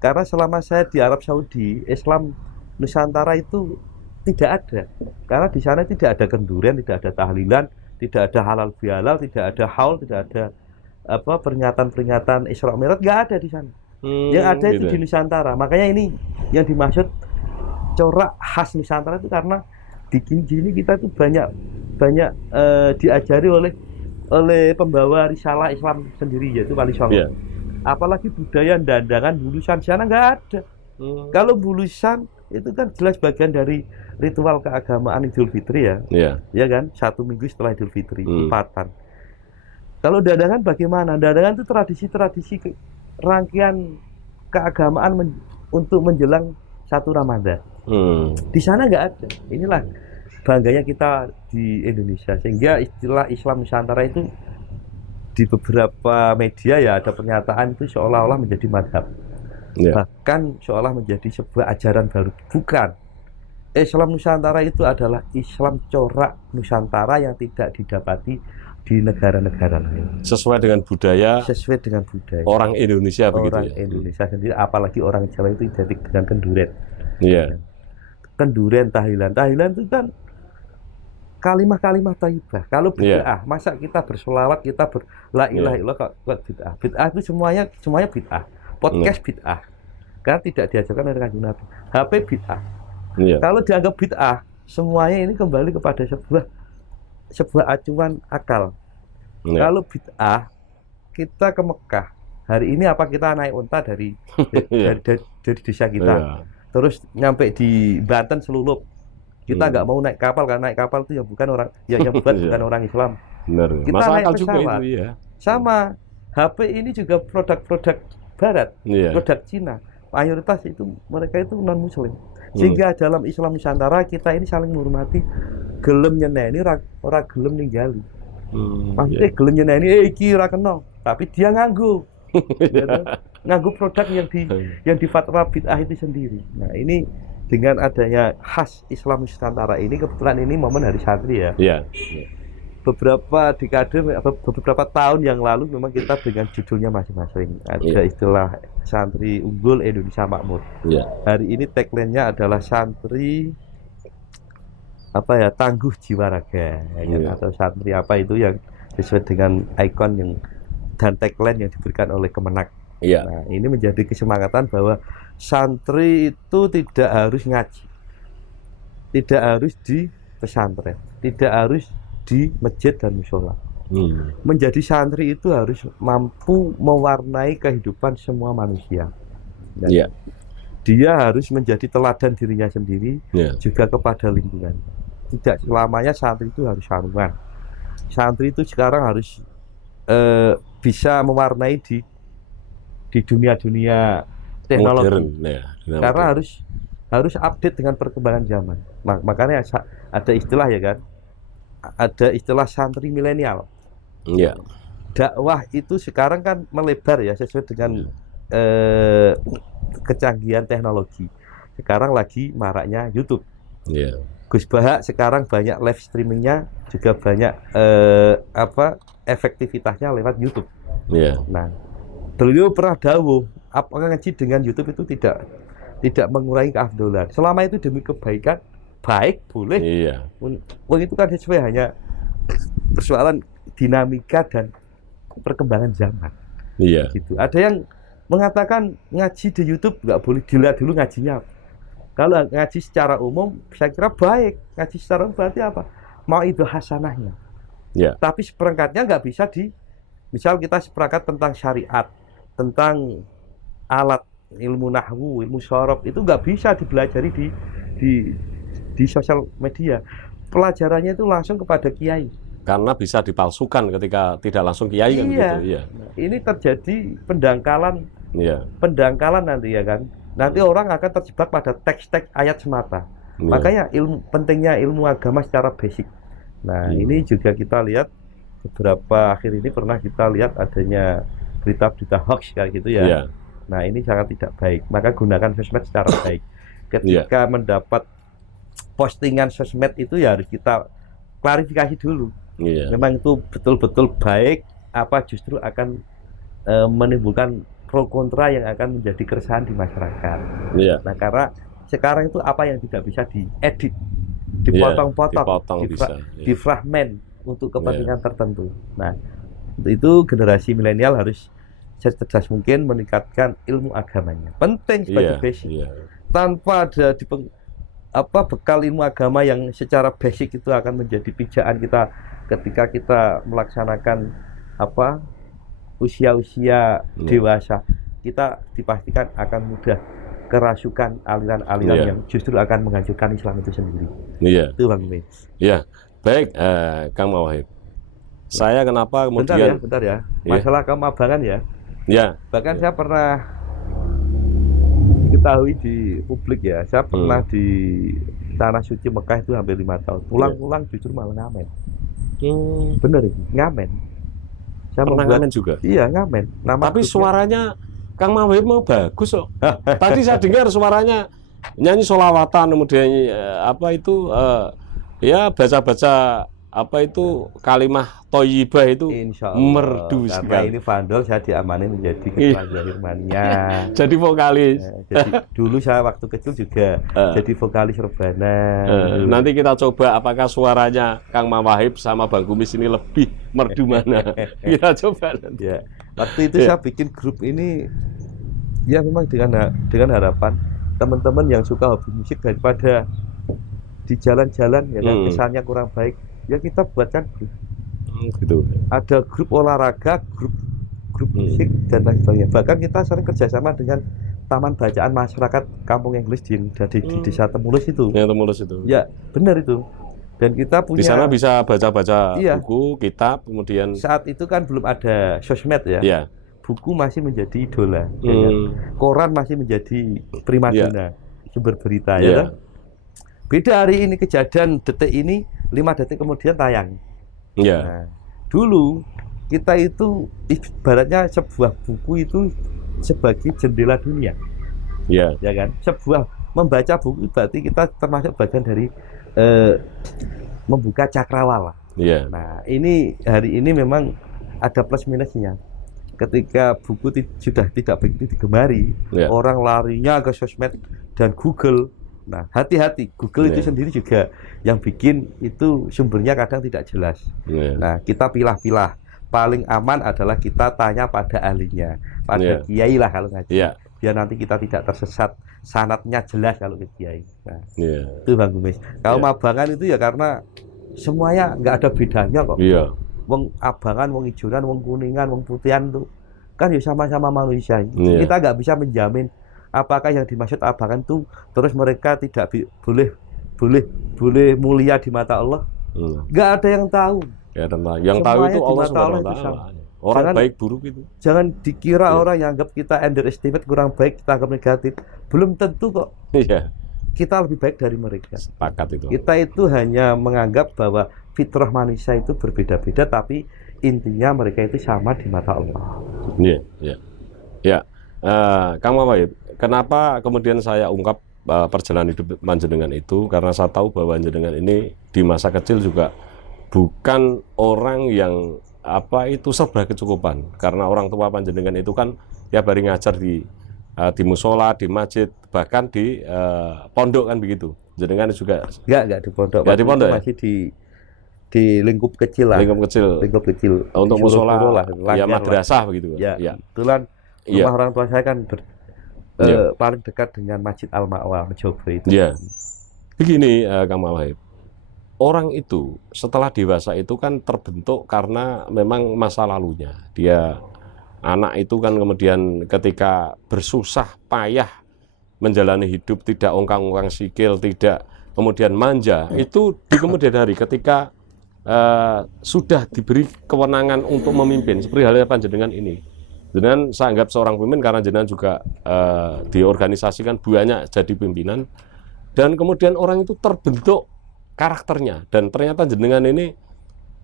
Karena selama saya di Arab Saudi, Islam Nusantara itu tidak ada. Karena di sana tidak ada kendurian, tidak ada tahlilan, tidak ada halal bihalal, tidak ada haul, tidak ada peringatan-peringatan Isra Mi'raj, nggak ada di sana. Yang ada itu di Nusantara. Makanya ini yang dimaksud corak khas Nusantara itu karena di sini kita itu banyak diajari oleh pembawa risalah Islam sendiri, yaitu Wali Songo. Apalagi budaya dandangan bulusan sana nggak ada. Kalau bulusan itu kan jelas bagian dari ritual keagamaan Idul Fitri ya. Ya kan, 1 minggu setelah Idul Fitri, empatan. Kalau dadangan bagaimana? Dadangan itu tradisi-tradisi rangkaian keagamaan untuk menjelang 1 Ramadan. Di sana nggak ada. Inilah bangganya kita di Indonesia. Sehingga istilah Islam Nusantara itu di beberapa media ya ada pernyataan itu seolah-olah menjadi madhab. Bahkan seolah menjadi sebuah ajaran baru. Bukan. Islam Nusantara itu adalah Islam corak Nusantara yang tidak didapati di negara-negara lain. Sesuai dengan budaya. Sesuai dengan budaya. Orang Indonesia begitu ya. Orang Indonesia sendiri, apalagi orang Jawa itu identik dengan kenduren. Iya. Kenduren, tahlilan. Tahlilan itu kan kalimah-kalimah thayyibah. Kalau bid'ah, masa kita bersolawat, kita la ilaha illallah kok bid'ah. Bid'ah itu semuanya bid'ah. Podcast bid'ah. Karena tidak diajarkan oleh Kanjeng Nabi. HP bid'ah. Kalau dianggap bid'ah, semuanya ini kembali kepada sebuah acuan akal. Kalau bid'ah, kita ke Mekah. Hari ini apa kita naik unta dari desa kita. Terus nyampe di Banten Selulup. Kita nggak mau naik kapal, karena naik kapal itu ya bukan orang bukan orang Islam. Benar. Kita masuk naik akal pesawat. juga itu ya. Sama HP ini juga produk-produk Barat, produk Cina. Mayoritas itu mereka itu non Muslim. Sehingga dalam Islam Nusantara kita ini saling menghormati, gelem nyeneni ora gelem ninggali. Maksudnya gelem nyeneni iki ora kena, tapi dia nganggo. Nganggo produk yang di fatwa bid'ah itu sendiri. Nah, ini dengan adanya khas Islam Nusantara ini, kebetulan ini momen Hari Santri ya. Beberapa tahun yang lalu memang kita dengan judulnya masing-masing. Ada istilah santri unggul Indonesia makmur. Hari ini tagline-nya adalah santri tangguh jiwa raga, atau santri apa itu yang sesuai dengan ikon yang dan tagline yang diberikan oleh Kemenak. Nah, ini menjadi kesemangatan bahwa santri itu tidak harus ngaji, tidak harus di pesantren, tidak harus di masjid dan musola. Menjadi santri itu harus mampu mewarnai kehidupan semua manusia. Dia harus menjadi teladan dirinya sendiri, juga kepada lingkungan. Tidak selamanya santri itu harus sarungan. Santri itu sekarang harus bisa mewarnai di dunia teknologi modern, karena harus update dengan perkembangan zaman. Makanya ada istilah ada istilah santri milenial. Dakwah itu sekarang kan melebar ya sesuai dengan kecanggihan teknologi. Sekarang lagi maraknya YouTube. Gus Bahak sekarang banyak live streamingnya, juga banyak efektivitasnya lewat YouTube. Nah, beliau pernah dawuh, apakah ngaji dengan YouTube itu tidak mengurangi keafdolan. Selama itu demi kebaikan, baik boleh. Itu kan sesuai, hanya persoalan dinamika dan perkembangan zaman. Gitu. Ada yang mengatakan ngaji di YouTube nggak boleh, dilihat dulu ngajinya. Kalau ngaji secara umum, saya kira baik. Ngaji secara umum berarti apa? Mau itu hasanahnya. Tapi seperangkatnya nggak bisa misal kita seperangkat tentang syariat, tentang alat ilmu nahwu, ilmu syaraf, itu nggak bisa dipelajari di sosial media. Pelajarannya itu langsung kepada kiai. Karena bisa dipalsukan ketika tidak langsung kiai kan begitu. Ini terjadi pendangkalan nanti ya kan. Nanti orang akan terjebak pada teks-teks ayat semata. Makanya pentingnya ilmu agama secara basic. Nah, ini juga kita lihat beberapa akhir ini pernah kita lihat adanya berita-berita hoax kayak gitu ya. Nah, ini sangat tidak baik. Maka gunakan sosmed secara baik. Ketika mendapat postingan sosmed itu ya harus kita klarifikasi dulu. Memang itu betul-betul baik, apa justru akan menimbulkan pro kontra yang akan menjadi keresahan di masyarakat. Nah, karena sekarang itu apa yang tidak bisa diedit, dipotong-potong, difragmen untuk kepentingan tertentu. Nah, untuk itu generasi milenial harus secerdas mungkin meningkatkan ilmu agamanya. Penting sebagai basic. Tanpa ada bekal ilmu agama yang secara basic itu akan menjadi pijaan kita ketika kita melaksanakan usia-usia dewasa, kita dipastikan akan mudah kerasukan aliran-aliran yang justru akan menghancurkan Islam itu sendiri. Itu Bang Min. Baik, Kang Mawahib. Saya kenapa kemudian bentar ya. Masalah kemabangan ya. Ya. Bahkan saya pernah diketahui di publik ya. Saya pernah di Tanah Suci Mekah itu hampir 5 tahun. Pulang-pulang justru malah ngamen. Bener itu, ngamen. Saya pernah ngamen juga. Iya, ngamen. Tapi suaranya Kang Mawahib mau bagus kok. Tadi saya dengar suaranya nyanyi sholawatan, kemudian apa itu ya baca-baca apa itu kalimah thayyibah itu merdu karena sekali. Ini Vandol saya diamani menjadi ketua Zahirmania. Jadi vokalis. Jadi dulu saya waktu kecil juga jadi vokalis rebana. Nanti kita coba apakah suaranya Kang Mawahib sama Bang Kumis ini lebih merdu mana. Kita coba nanti. Ya. Waktu itu saya bikin grup ini ya memang dengan harapan teman-teman yang suka hobi musik daripada di jalan-jalan ya kan kesannya kurang baik, ya kita buatkan grup. Gitu. Ada grup olahraga, grup musik dan lain sebagainya. Bahkan kita sering kerjasama dengan Taman Bacaan Masyarakat Kampung Inggris di Desa Temulus itu. Ya, Temulus itu. Ya, benar itu. Dan kita punya di sana bisa baca-baca buku, kitab, kemudian saat itu kan belum ada sosmed ya. Iya. Buku masih menjadi idola, ya kan? Koran masih menjadi primadona, sumber berita, ya kan? Beda hari ini kejadian detik ini, 5 detik kemudian tayang. Nah, dulu kita itu ibaratnya sebuah buku itu sebagai jendela dunia, ya kan? Membaca buku berarti kita termasuk bagian dari membuka cakrawala. Nah, ini hari ini memang ada plus minusnya. Ketika buku sudah tidak begitu digemari, orang larinya ke sosmed dan Google. Nah, hati-hati, Google itu sendiri juga yang bikin itu sumbernya kadang tidak jelas. Nah, kita pilah-pilah. Paling aman adalah kita tanya pada ahlinya, pada kiai lah kalau ngaji. Biar nanti kita tidak tersesat, sanadnya jelas kalau ke kiai. Nah, itu Bang Kumis. Kalau mabangan itu ya karena semuanya nggak ada bedanya kok. Wong abangan, wong ijonan, wong kuningan, wong putihan tuh kan ya sama-sama manusia. Kita nggak bisa menjamin apakah yang dimaksud abangan tuh terus mereka tidak boleh mulia di mata Allah. Nggak ada yang tahu. Yang tahu itu Allah SWT. Orang baik buruk itu. Jangan dikira orang yang anggap kita underestimate, kurang baik, kita anggap negatif. Belum tentu kok. Kita lebih baik dari mereka. Sepakat itu. Kita itu hanya menganggap bahwa fitrah manusia itu berbeda-beda, tapi intinya mereka itu sama di mata Allah. Kang Mawahib, kenapa kemudian saya ungkap perjalanan hidup panjenengan itu? Karena saya tahu bahwa panjenengan ini di masa kecil juga bukan orang yang serba kecukupan. Karena orang tua panjenengan itu kan ya bari ngajar di musola, di masjid, bahkan di pondok kan begitu. Jenengan juga enggak di pondok. Enggak di pondok ya? Masih di lingkup kecil lah. Lingkup kecil. Untuk musola ya madrasah begitu. Kebetulan rumah orang tua saya kan paling dekat dengan Masjid Al-Ma'wa Jowo itu. Begini Kang Mawahib. Orang itu setelah dewasa itu kan terbentuk karena memang masa lalunya. Dia anak itu kan kemudian ketika bersusah payah menjalani hidup, tidak ongkang-ongkang sikil, tidak kemudian manja, itu di kemudian hari ketika sudah diberi kewenangan untuk memimpin seperti halnya panjenengan ini. Jenengan saya anggap seorang pemimpin karena jenengan juga di organisasi kan banyak jadi pimpinan, dan kemudian orang itu terbentuk karakternya, dan ternyata jenengan ini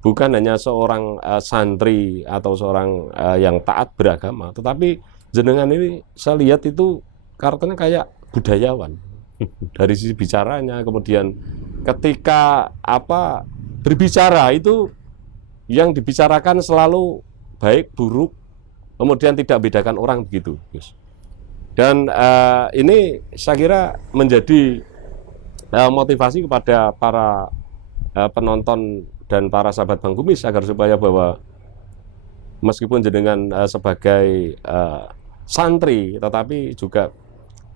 bukan hanya seorang santri atau seorang yang taat beragama, tetapi jenengan ini saya lihat itu karakternya kayak budayawan dari sisi bicaranya, kemudian ketika berbicara itu yang dibicarakan selalu baik buruk, kemudian tidak bedakan orang begitu, Gus. Dan ini saya kira menjadi motivasi kepada para penonton dan para sahabat Bang Kumis agar supaya bahwa meskipun jenengan sebagai santri, tetapi juga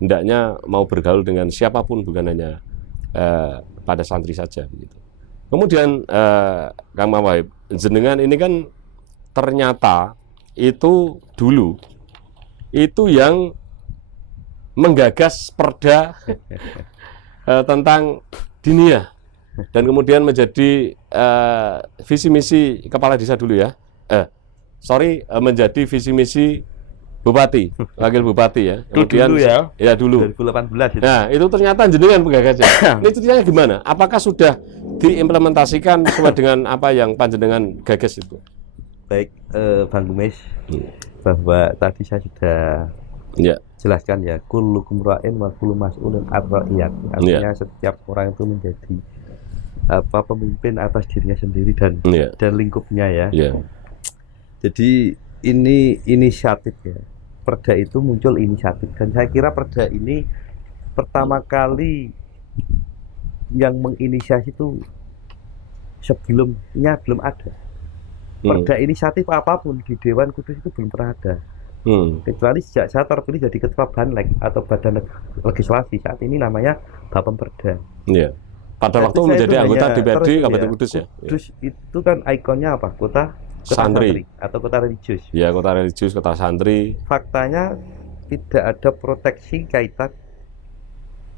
hendaknya mau bergaul dengan siapapun, bukan hanya pada santri saja begitu. Kemudian Kang Mawahib, jenengan ini kan ternyata itu dulu itu yang menggagas perda tentang diniyah. dan kemudian menjadi visi misi kepala desa dulu ya. Menjadi visi misi bupati, wakil bupati ya. Kemudian dulu ya. Ya dulu. 2018 itu. Nah, itu ternyata jenengan penggagasnya. Ini ceritanya gimana? Apakah sudah diimplementasikan sesuai dengan apa yang panjenengan gagas itu? Baik, Bang Gumis, bahwa tadi saya sudah jelaskan ya, kullukum ra'in wa kullu mas'ulun an ra'iyat. Artinya setiap orang itu menjadi pemimpin atas dirinya sendiri dan lingkupnya ya. Jadi ini inisiatif ya. Perda itu muncul inisiatif, dan saya kira perda ini pertama kali yang menginisiasi itu sebelumnya belum ada. Perda inisiatif apapun di Dewan Kudus itu belum pernah ada. Kecuali sejak saya terpilih jadi ketua Banleg atau badan legislasi, saat ini namanya Bapemperda. Pada waktu menjadi anggota DPRD Kabupaten Kudus ya. Kudus itu kan ikonnya apa? Kota santri atau kota religius. Ya, kota religius, kota santri. Faktanya tidak ada proteksi kaitan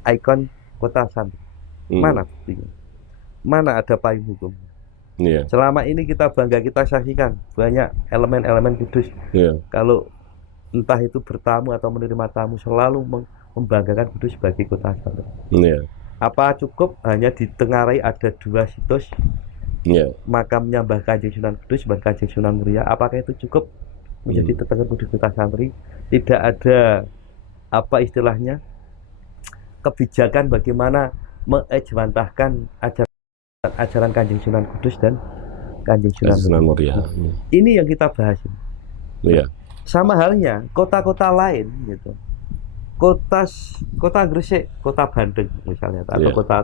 ikon kota santri. Mana buktinya? Mana ada payung hukum? Selama ini kita bangga, kita saksikan banyak elemen-elemen Kudus. Kalau entah itu bertamu atau menerima tamu selalu membanggakan Kudus sebagai kota santri. Apa cukup hanya ditengarai ada 2 situs? Makamnya Mbah Kanjeng Sunan Kudus, Mbah Kanjeng Sunan Muria. Apakah itu cukup menjadi tetangga Kudus kota santri? Tidak ada apa istilahnya kebijakan bagaimana mengejwantahkan ajaran Kanjeng Sunan Kudus dan Kanjeng Sunan Muria. Ini yang kita bahas. Sama halnya kota-kota lain gitu. Kota Gresik, kota Bandung misalnya, atau kota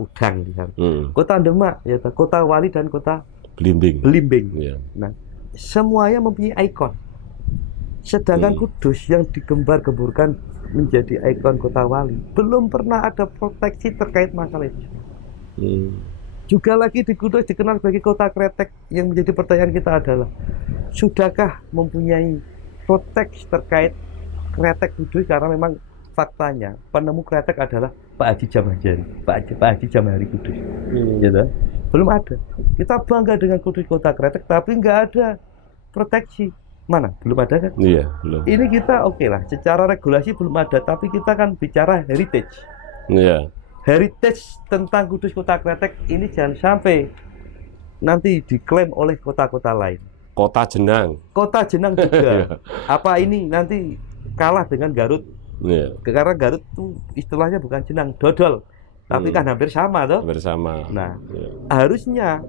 Udang misalnya. Kota Demak, ya, kota Wali dan kota Blimbing. Nah, semuanya mempunyai ikon. Sedangkan Kudus yang digembar-gemburkan menjadi ikon kota Wali, belum pernah ada proteksi terkait masalah itu. Juga lagi di Kudus dikenal sebagai kota kretek. Yang menjadi pertanyaan kita adalah, sudahkah mempunyai proteksi terkait kretek Kudus? Karena memang faktanya penemu kretek adalah Pak Haji Jamahjari, Pak Haji Jamahari Kudus. Gitu. Belum ada. Kita bangga dengan Kudus kota kretek, tapi nggak ada proteksi. Mana? Belum ada kan? Iya, belum. Ini kita oke lah, secara regulasi belum ada, tapi kita kan bicara heritage. Heritage tentang Kudus kota kretek ini jangan sampai nanti diklaim oleh kota-kota lain. Kota Jenang juga. Apa ini nanti kalah dengan Garut? Karena Garut itu istilahnya bukan Jenang, dodol. Tapi kan hampir sama toh? Hampir sama. Nah, harusnya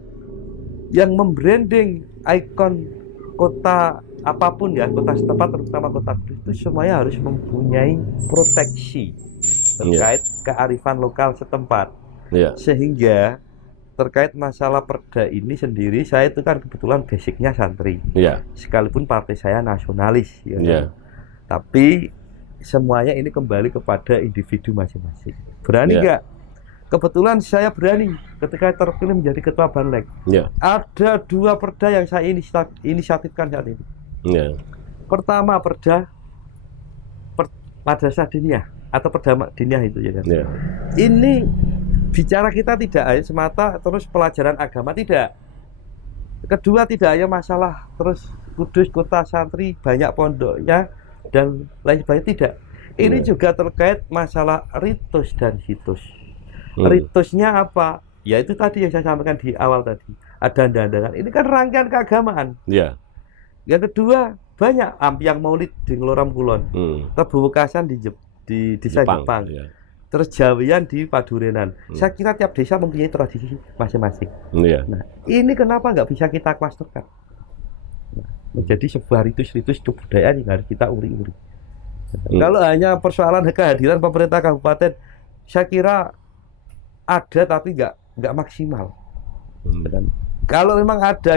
yang membranding ikon kota apapun ya, kota setempat terutama kota Kudus itu semuanya harus mempunyai proteksi terkait kearifan lokal setempat. Sehingga terkait masalah perda ini sendiri, saya itu kan kebetulan basicnya santri. Sekalipun partai saya nasionalis ya. Tapi semuanya ini kembali kepada individu masing-masing. Berani nggak? Kebetulan saya berani ketika terpilih menjadi ketua Banleg. Ada 2 perda yang saya inisiatifkan saat ini. Pertama, perda madrasah diniyah atau perda diniyah itu ya kan. Ini bicara kita tidak hanya semata terus pelajaran agama, tidak. Kedua, tidak hanya masalah terus Kudus kota santri banyak pondoknya dan lain sebagainya, tidak. Ini juga terkait masalah ritus dan situs. Ritusnya apa? Ya itu tadi yang saya sampaikan di awal tadi. Ada dandangan. Ini kan rangkaian keagamaan. Yang kedua, banyak ampiang maulid di Ngeloram Kulon, Rebu Wekasan di Jepang. Terus Jawian di Padurenan. Saya kira tiap desa mempunyai tradisi masing-masing. Nah, ini kenapa nggak bisa kita klasterkan? Menjadi sebuah ritus-ritus kebudayaan yang harus kita uri-uri. Kalau hanya persoalan kehadiran pemerintah kabupaten, saya kira ada tapi nggak maksimal. Kalau memang ada,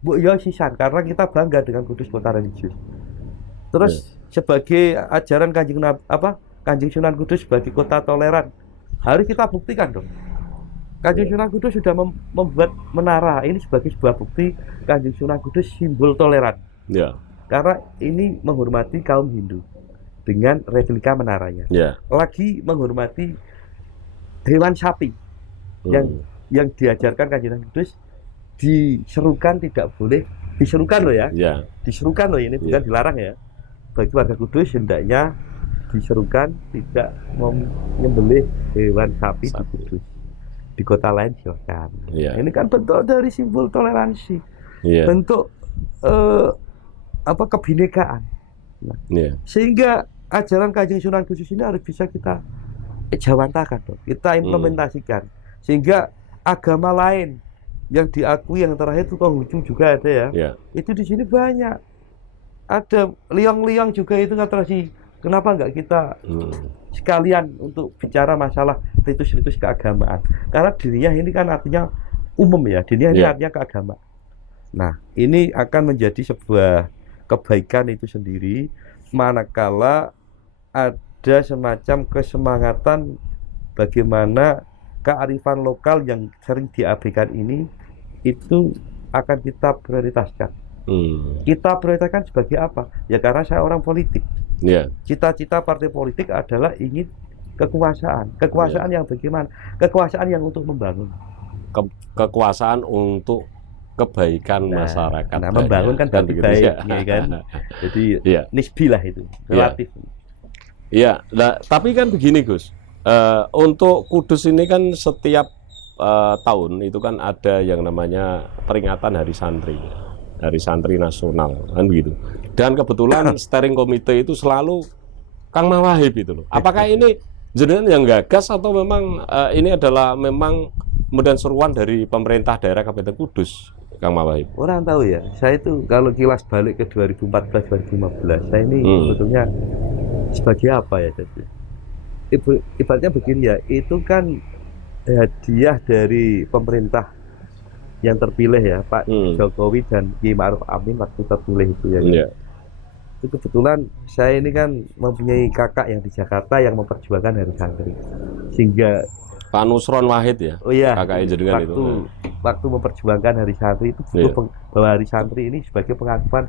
Bu sisan, karena kita bangga dengan Kudus kota religius. Terus sebagai ajaran Kanjeng Sunan Kudus sebagai kota toleran, harus kita buktikan dong. Kanjeng Sunan Kudus sudah membuat menara ini sebagai sebuah bukti Kanjeng Sunan Kudus simbol toleran. Karena ini menghormati kaum Hindu dengan replika menaranya. Lagi menghormati hewan sapi. yang diajarkan Kanjeng Kudus, diserukan tidak boleh, diserukan loh ya, diserukan loh, ini bukan dilarang ya. Bagi warga Kudus hendaknya diserukan tidak menyembelih hewan sapi di Kudus. Di kota lain silakan. Ini kan bentuk dari simbol toleransi, bentuk kebinekaan. Sehingga ajaran Kanjeng Sunan Kudus ini harus bisa kita jawantakan, kita implementasikan, sehingga agama lain yang diakui, yang terakhir itu Konghucu juga ada ya. Itu di sini banyak. Ada liang-liang juga itu tradisi. Kenapa enggak kita sekalian untuk bicara masalah ritus-ritus keagamaan? Karena diniyah ini kan artinya umum ya. Diniyah ini artinya keagamaan. Nah, ini akan menjadi sebuah kebaikan itu sendiri manakala ada semacam kesemangatan bagaimana kearifan lokal yang sering diabaikan ini itu akan kita prioritaskan. Kita prioritaskan sebagai apa? Ya karena saya orang politik. Cita-cita partai politik adalah ingin kekuasaan. Kekuasaan yang bagaimana? Kekuasaan yang untuk membangun. Kekuasaan untuk kebaikan masyarakat. Nah, membangun kan berarti baik, ya kan? Jadi nisbilah itu, relatif. Iya, nah, tapi kan begini Gus, untuk Kudus ini kan setiap tahun itu kan ada yang namanya peringatan Hari Santri Nasional, kan begitu. Dan kebetulan steering committee itu selalu Kang Mawahib itu loh. Apakah ini jenengan yang gagas atau memang ini adalah memang kemudian seruan dari pemerintah daerah Kabupaten Kudus, Kang Mawahib? Orang tahu ya, saya itu kalau kilas balik ke 2014-2015, saya ini sebetulnya sebagai apa ya? Jadi ibaratnya begini ya, itu kan hadiah dari pemerintah yang terpilih ya, Pak Jokowi dan Kiai Ma'ruf Amin waktu terpilih itu ya. Itu kebetulan saya ini kan mempunyai kakak yang di Jakarta yang memperjuangkan Hari Santri, sehingga Pak Nusron Wahid ya, kakaknya jenengan itu. Waktu memperjuangkan Hari Santri itu bahwa Hari Santri ini sebagai pengakuan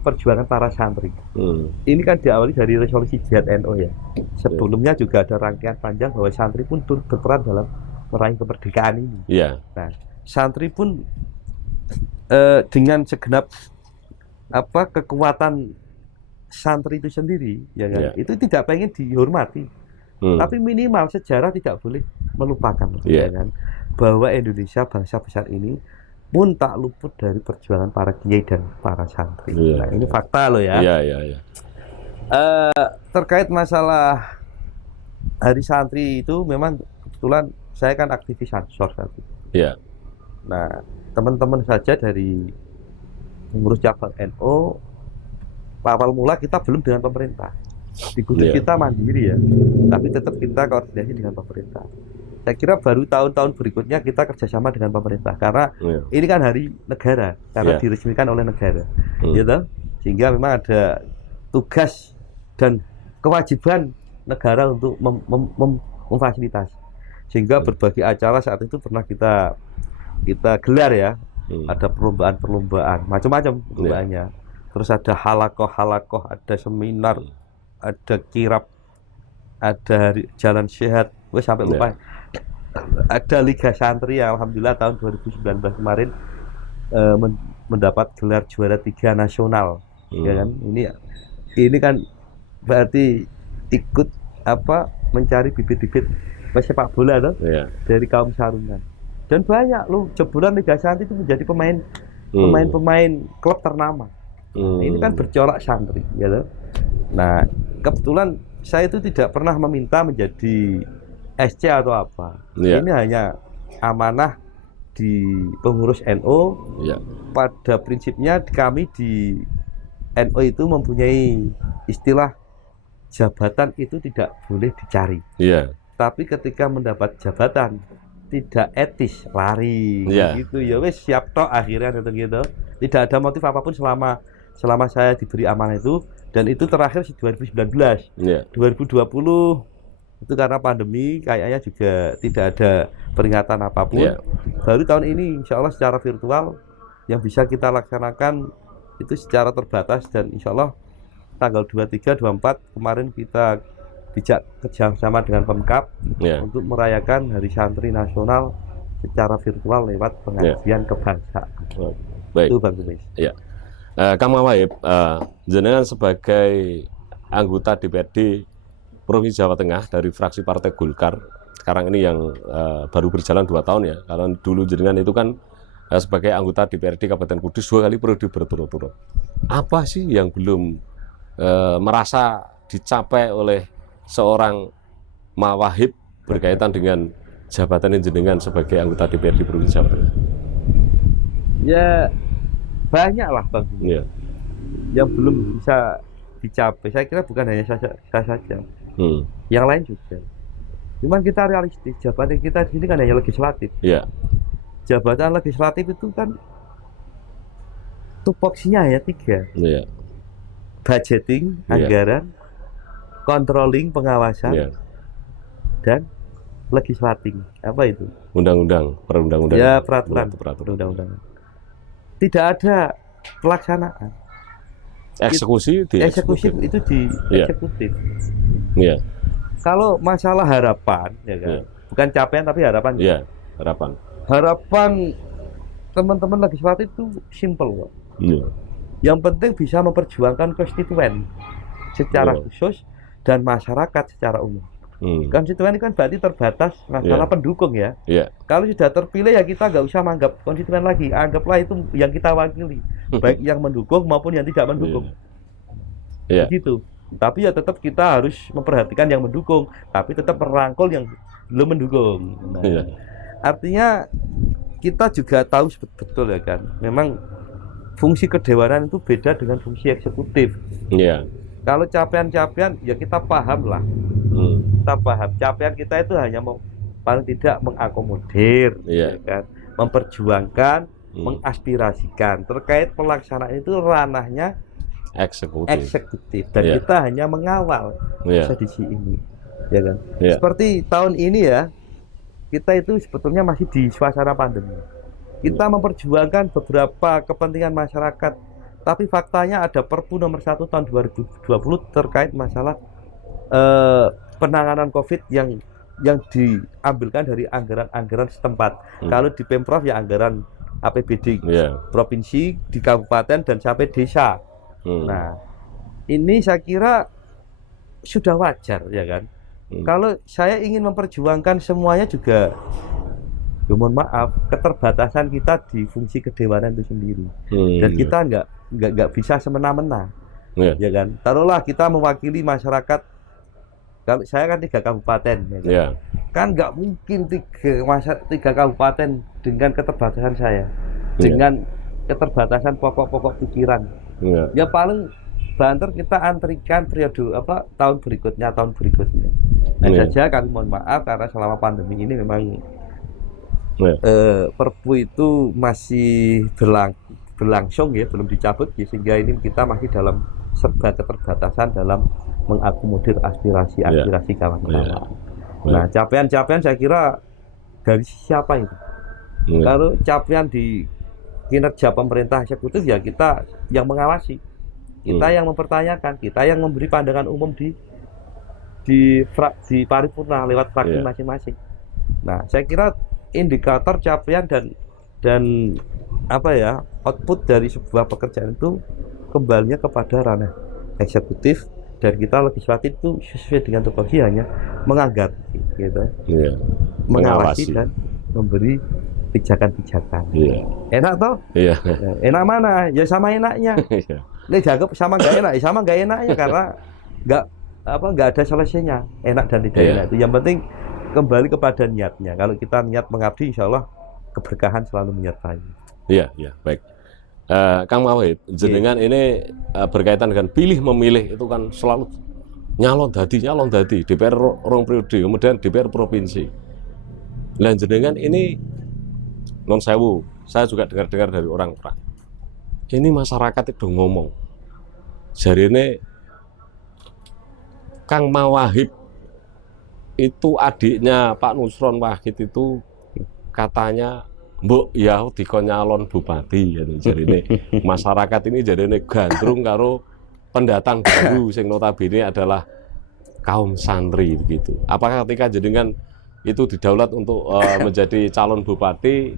perjuangan para santri. Ini kan diawali dari resolusi Jihad NU ya. Sebelumnya juga ada rangkaian panjang bahwa santri pun turut berperan dalam meraih kemerdekaan ini. Nah, santri pun dengan segenap kekuatan santri itu sendiri, ya kan? Itu tidak pengen dihormati. Tapi minimal sejarah tidak boleh melupakan, ya kan? Bahwa Indonesia bangsa besar ini pun tak luput dari perjuangan para kiai dan para santri. Nah, ini fakta loh ya. Terkait masalah Hari Santri itu memang kebetulan saya kan aktivis Ansor saat itu. Nah, teman-teman saja dari pengurus cabang NU, awal mula kita belum dengan pemerintah. Di Kudus kita mandiri ya, tapi tetap kita koordinasi dengan pemerintah. Saya kira baru tahun-tahun berikutnya kita kerjasama dengan pemerintah, karena ini kan hari negara, karena diresmikan oleh negara, gitu. Sehingga memang ada tugas dan kewajiban negara untuk memfasilitasi. Sehingga berbagai acara saat itu pernah kita gelar ya, ada perlombaan, macam-macam perlombaannya. Terus ada halakoh, ada seminar, ada kirab, ada jalan sehat, sampai lupa. Ada Liga Santri ya, alhamdulillah tahun 2019 kemarin mendapat gelar juara 3 nasional, ya kan? Ini kan berarti ikut mencari bibit-bibit sepak bola loh, dari kaum sarungan. Dan banyak loh, jebolan Liga Santri itu menjadi pemain klub ternama. Ini kan bercorak santri, ya loh. Nah, kebetulan saya itu tidak pernah meminta menjadi SC atau apa. Ini hanya amanah di pengurus NU. Pada prinsipnya kami di NU itu mempunyai istilah jabatan itu tidak boleh dicari. Tapi ketika mendapat jabatan tidak etis, lari gitu ya wes siap tok akhirnya gitu. Tidak ada motif apapun selama saya diberi amanah itu, dan itu terakhir 2019. 2020 itu karena pandemi kayaknya juga tidak ada peringatan apapun. Baru tahun ini insya Allah secara virtual yang bisa kita laksanakan itu secara terbatas, dan insya Allah tanggal 23-24 kemarin kita kerjasama dengan Pemkab untuk merayakan Hari Santri Nasional secara virtual lewat pengajian kebangsaan. Baik. Itu Bang Tumis. Ya. Kang Mawahib, jenengan sebagai anggota DPRD Provinsi Jawa Tengah dari fraksi Partai Golkar, sekarang ini yang baru berjalan 2 tahun ya, karena dulu jenengan itu kan sebagai anggota DPRD Kabupaten Kudus 2 kali periode berturut-turut. Apa sih yang belum merasa dicapai oleh seorang Mawahib berkaitan dengan jabatan jenengan sebagai anggota DPRD Provinsi Jawa Tengah? Ya banyak lah Bang, yang belum bisa dicapai. Saya kira bukan hanya saya saja, yang lain juga. Cuman kita realistis, jabatan kita di sini kan hanya legislatif. Jabatan legislatif itu kan tupoksinya hanya 3. Budgeting, anggaran, controlling, pengawasan, dan legislating. Apa itu? Undang-undang, perundang-undang. Ya, peraturan. Undang-undang. Tidak ada pelaksanaan. Eksekusi di eksekutif itu di eksekutif. Kalau masalah harapan, ya kan, bukan capaian tapi harapan. Harapan teman-teman legislatif itu simple, Yang penting bisa memperjuangkan konstituen secara khusus dan masyarakat secara umum. Konstituen kan berarti terbatas masalah pendukung ya. Kalau sudah terpilih ya kita nggak usah menganggap konstituen lagi, anggaplah itu yang kita wakili, baik yang mendukung maupun yang tidak mendukung. Begitu. Tapi ya tetap kita harus memperhatikan yang mendukung, tapi tetap merangkul yang belum mendukung. Artinya kita juga tahu betul ya kan, memang fungsi kedewanan itu beda dengan fungsi eksekutif. Kalau capaian-capaian ya kita paham lah. Kita paham capaian kita itu hanya paling tidak mengakomodir, ya kan? Memperjuangkan, mengaspirasikan. Terkait pelaksanaan itu ranahnya eksekutif. Dan kita hanya mengawal sedisi ini, ya kan? Seperti tahun ini ya, kita itu sebetulnya masih di suasana pandemi. Kita memperjuangkan beberapa kepentingan masyarakat, tapi faktanya ada Perpu nomor 1 tahun 2020 terkait masalah penanganan COVID yang diambilkan dari anggaran setempat. Kalau di Pemprov ya anggaran APBD provinsi, di kabupaten dan sampai desa. Nah, ini saya kira sudah wajar ya kan. Kalau saya ingin memperjuangkan semuanya juga, ya mohon maaf, keterbatasan kita di fungsi kedewanan itu sendiri. Dan kita nggak bisa semena-mena, ya kan. Taruhlah kita mewakili masyarakat. Kalau saya kan 3 kabupaten, ya kan nggak mungkin 3 kabupaten dengan keterbatasan saya, dengan keterbatasan pokok-pokok pikiran. Ya paling banter kita antrikan periode tahun berikutnya. Saja kami mohon maaf karena selama pandemi ini memang Perpu itu masih berlangsung ya, belum dicabut ya, sehingga ini kita masih dalam serba keterbatasan dalam mengakomodir aspirasi kawan-kawan. Nah, capaian-capaian saya kira dari siapa itu? Kalau capaian di kinerja pemerintah eksekutif ya kita yang mengawasi, kita yang mempertanyakan, kita yang memberi pandangan umum di paripurna lewat fraksi masing-masing. Nah, saya kira indikator capaian dan output dari sebuah pekerjaan itu kembalinya kepada ranah eksekutif, dan kita legislatif itu sesuai dengan tupoksi hanya menganggarkan, gitu, mengawasi dan memberi pijakan-pijakan. Enak toh? Enak mana? Ya sama enaknya. Ini dianggap sama nggak enak, sama nggak enaknya karena nggak ada selesainya enak dan tidak enak itu. Yang penting kembali kepada niatnya. Kalau kita niat mengabdi, insya Allah keberkahan selalu menyertai. Baik. Kang Mawahib, jenengan ini berkaitan dengan pilih memilih itu kan selalu nyalon dadi DPR rong periode, kemudian DPR provinsi. Dan jenengan ini non sewu, saya juga dengar dari orang-orang. Ini masyarakat itu ngomong, jadi ini Kang Mawahib itu adiknya Pak Nusron Wahid itu katanya mbok ya dikon nyalon bupati, jadi ini masyarakat ini jadi ini gandrung karo pendatang baru sing notabene adalah kaum santri begitu. Apakah ketika jenengan itu didaulat untuk menjadi calon bupati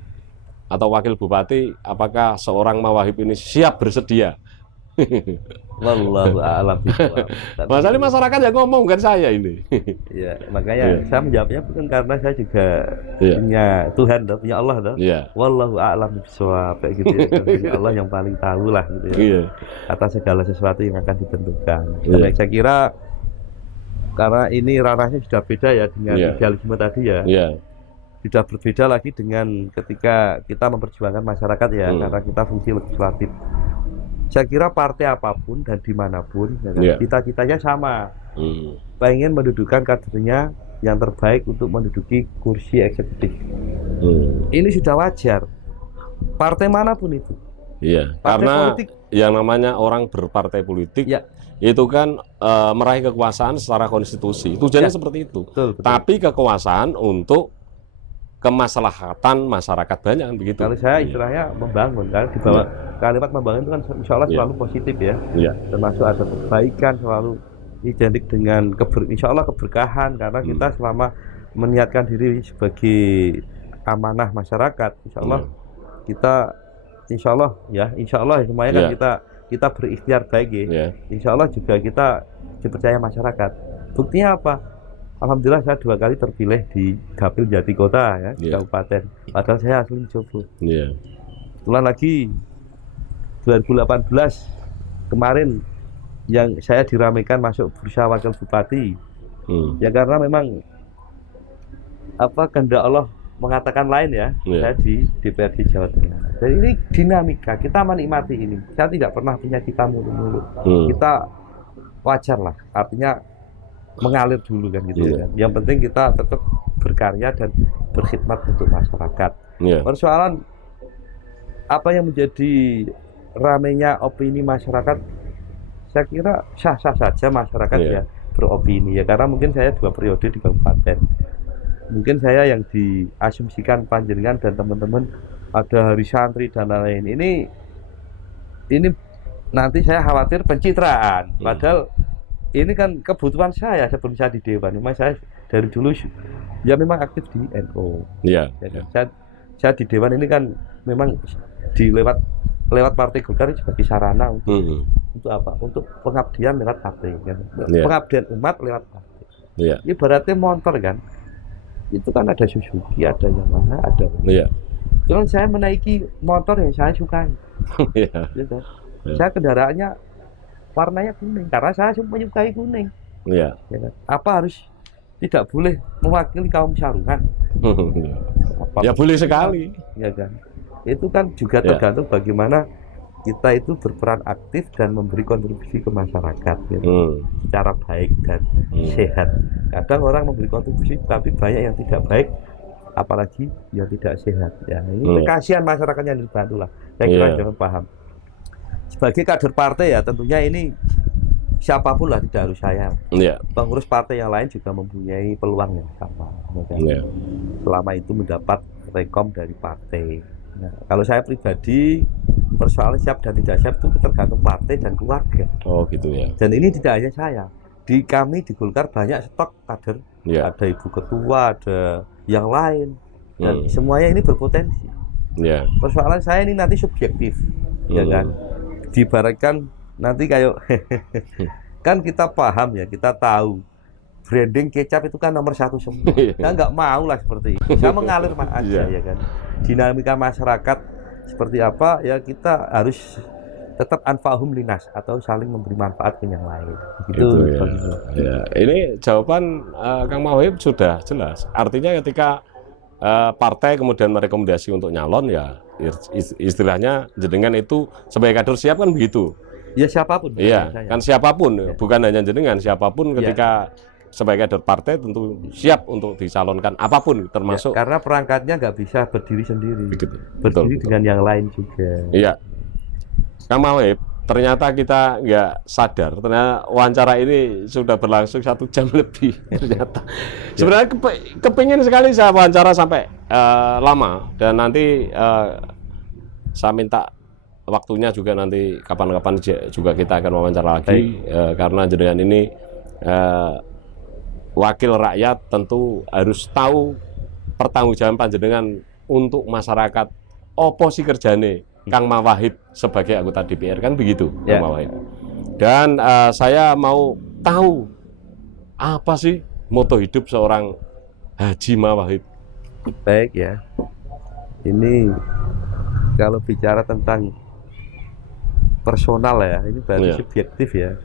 atau wakil bupati, apakah seorang Mawahib ini siap bersedia? Wallahu a'lam bishawab. Masalahnya masyarakat yang ngomong kan saya ini. Ya, makanya saya menjawabnya bukan karena saya juga punya Tuhan, punya Allah, wallahu a'lam bishawab, kayak gitu ya. Punya Allah yang paling tahu lah gitu ya. Atas segala sesuatu yang akan ditentukan. Saya kira karena ini ranahnya sudah beda ya dengan idealisme tadi ya. Sudah berbeda lagi dengan ketika kita memperjuangkan masyarakat ya, karena kita fungsi legislatif. Saya kira partai apapun dan dimanapun, cita-citanya sama, pengen mendudukan kadernya yang terbaik untuk menduduki kursi eksekutif. Ini sudah wajar, partai manapun itu. Iya, karena politik, yang namanya orang berpartai politik itu kan meraih kekuasaan secara konstitusi, tujuannya seperti itu. Betul. Tapi kekuasaan untuk kemaslahatan masyarakat banyak begitu. Kalau saya istilahnya membangun, kan di bawah kalimat membangun itu kan insya Allah selalu positif ya. Termasuk ada kebaikan, selalu identik dengan insya Allah keberkahan, karena kita selama meniatkan diri sebagai amanah masyarakat, insya Allah kita insya Allah semuanya kan kita berikhtiar baik ya. Insya Allah juga kita dipercaya masyarakat. Buktinya apa? Alhamdulillah saya 2 kali terpilih di Dapil Jati Kota ya, di kabupaten. Padahal saya asli Jombang. Setelah lagi 2018 kemarin yang saya diramaikan masuk bursa wakil bupati. Ya karena memang kehendak Allah mengatakan lain ya. Saya di DPRD Jawa Tengah. Dan ini dinamika, kita menikmati ini. Saya tidak pernah punya cita mulu-mulu. Kita wajar lah, artinya mengalir dulu kan gitu ya. Yang penting kita tetap berkarya dan berkhidmat untuk masyarakat. Persoalan apa yang menjadi ramainya opini masyarakat, saya kira sah-sah saja masyarakat ya beropini ya, karena mungkin saya 2 periode di kabupaten. Mungkin saya yang diasumsikan panjenengan dan teman-teman ada hari santri dan lain-lain. Ini nanti saya khawatir pencitraan. Padahal ini kan kebutuhan saya sebelum saya di Dewan. Memang saya dari dulu ya memang aktif di NU. Saya di Dewan ini kan memang lewat Partai Golkar sebagai sarana untuk apa? Untuk pengabdian lewat partai kan. Pengabdian umat lewat partai. Ibaratnya motor kan. Itu kan ada Suzuki, ada Yamaha, ada. Cuman saya menaiki motor yang saya sukai. Gitu. Saya kendaraannya warnanya kuning karena saya menyukai kuning. Ya kan? Apa harus tidak boleh mewakili kaum sarungan? Ya boleh sekali. Ya kan. Itu kan juga tergantung bagaimana kita itu berperan aktif dan memberi kontribusi ke masyarakat gitu, secara baik dan sehat. Kadang orang memberi kontribusi tapi banyak yang tidak baik, apalagi yang tidak sehat. Ya ini kasihan masyarakat yang dibantu lah. Saya kira jangan paham. Sebagai kader partai ya tentunya ini siapapun lah, tidak harus saya. Pengurus partai yang lain juga mempunyai peluang yang sama. Selama itu mendapat rekom dari partai. Nah, kalau saya pribadi persoalan siap dan tidak siap itu tergantung partai dan keluarga. Oh gitu ya. Dan ini tidak hanya saya. Di kami di Golkar banyak stok kader. Ada ibu ketua, ada yang lain. Dan semuanya ini berpotensi. Persoalan saya ini nanti subjektif. Ya kan? Diibaratkan nanti kayak kan kita paham ya, kita tahu branding kecap itu kan nomor 1 semua. Saya nggak mau lah seperti itu. Saya mengalir aja ya kan. Dinamika masyarakat seperti apa ya, kita harus tetap anfa'hum linas atau saling memberi manfaat ke yang lain. Gitu ya. Ini jawaban Kang Mawahib sudah jelas. Artinya ketika partai kemudian merekomendasi untuk nyalon ya istilahnya jenengan itu sebagai kader siap kan begitu. Ya siapapun. Iya, kan siapapun, bukan hanya jenengan, siapapun ketika sebagai kader partai tentu siap untuk dicalonkan apapun termasuk. Karena perangkatnya nggak bisa berdiri sendiri. Berdiri dengan yang lain juga. Iya. Kang Mawahib, ternyata kita nggak sadar, ternyata wawancara ini sudah berlangsung 1 jam lebih ternyata. Sebenarnya kepingin sekali saya wawancara sampai lama, dan nanti saya minta waktunya juga nanti kapan-kapan juga kita akan wawancara lagi karena jenengan ini wakil rakyat tentu harus tahu pertanggungjawaban panjenengan untuk masyarakat. Opo sih kerjane Kang Mawahid sebagai anggota DPR, kan begitu, Kang Mawahid. Dan saya mau tahu apa sih moto hidup seorang Haji Mawahid. Baik ya, ini kalau bicara tentang personal ya, ini berarti subjektif ya.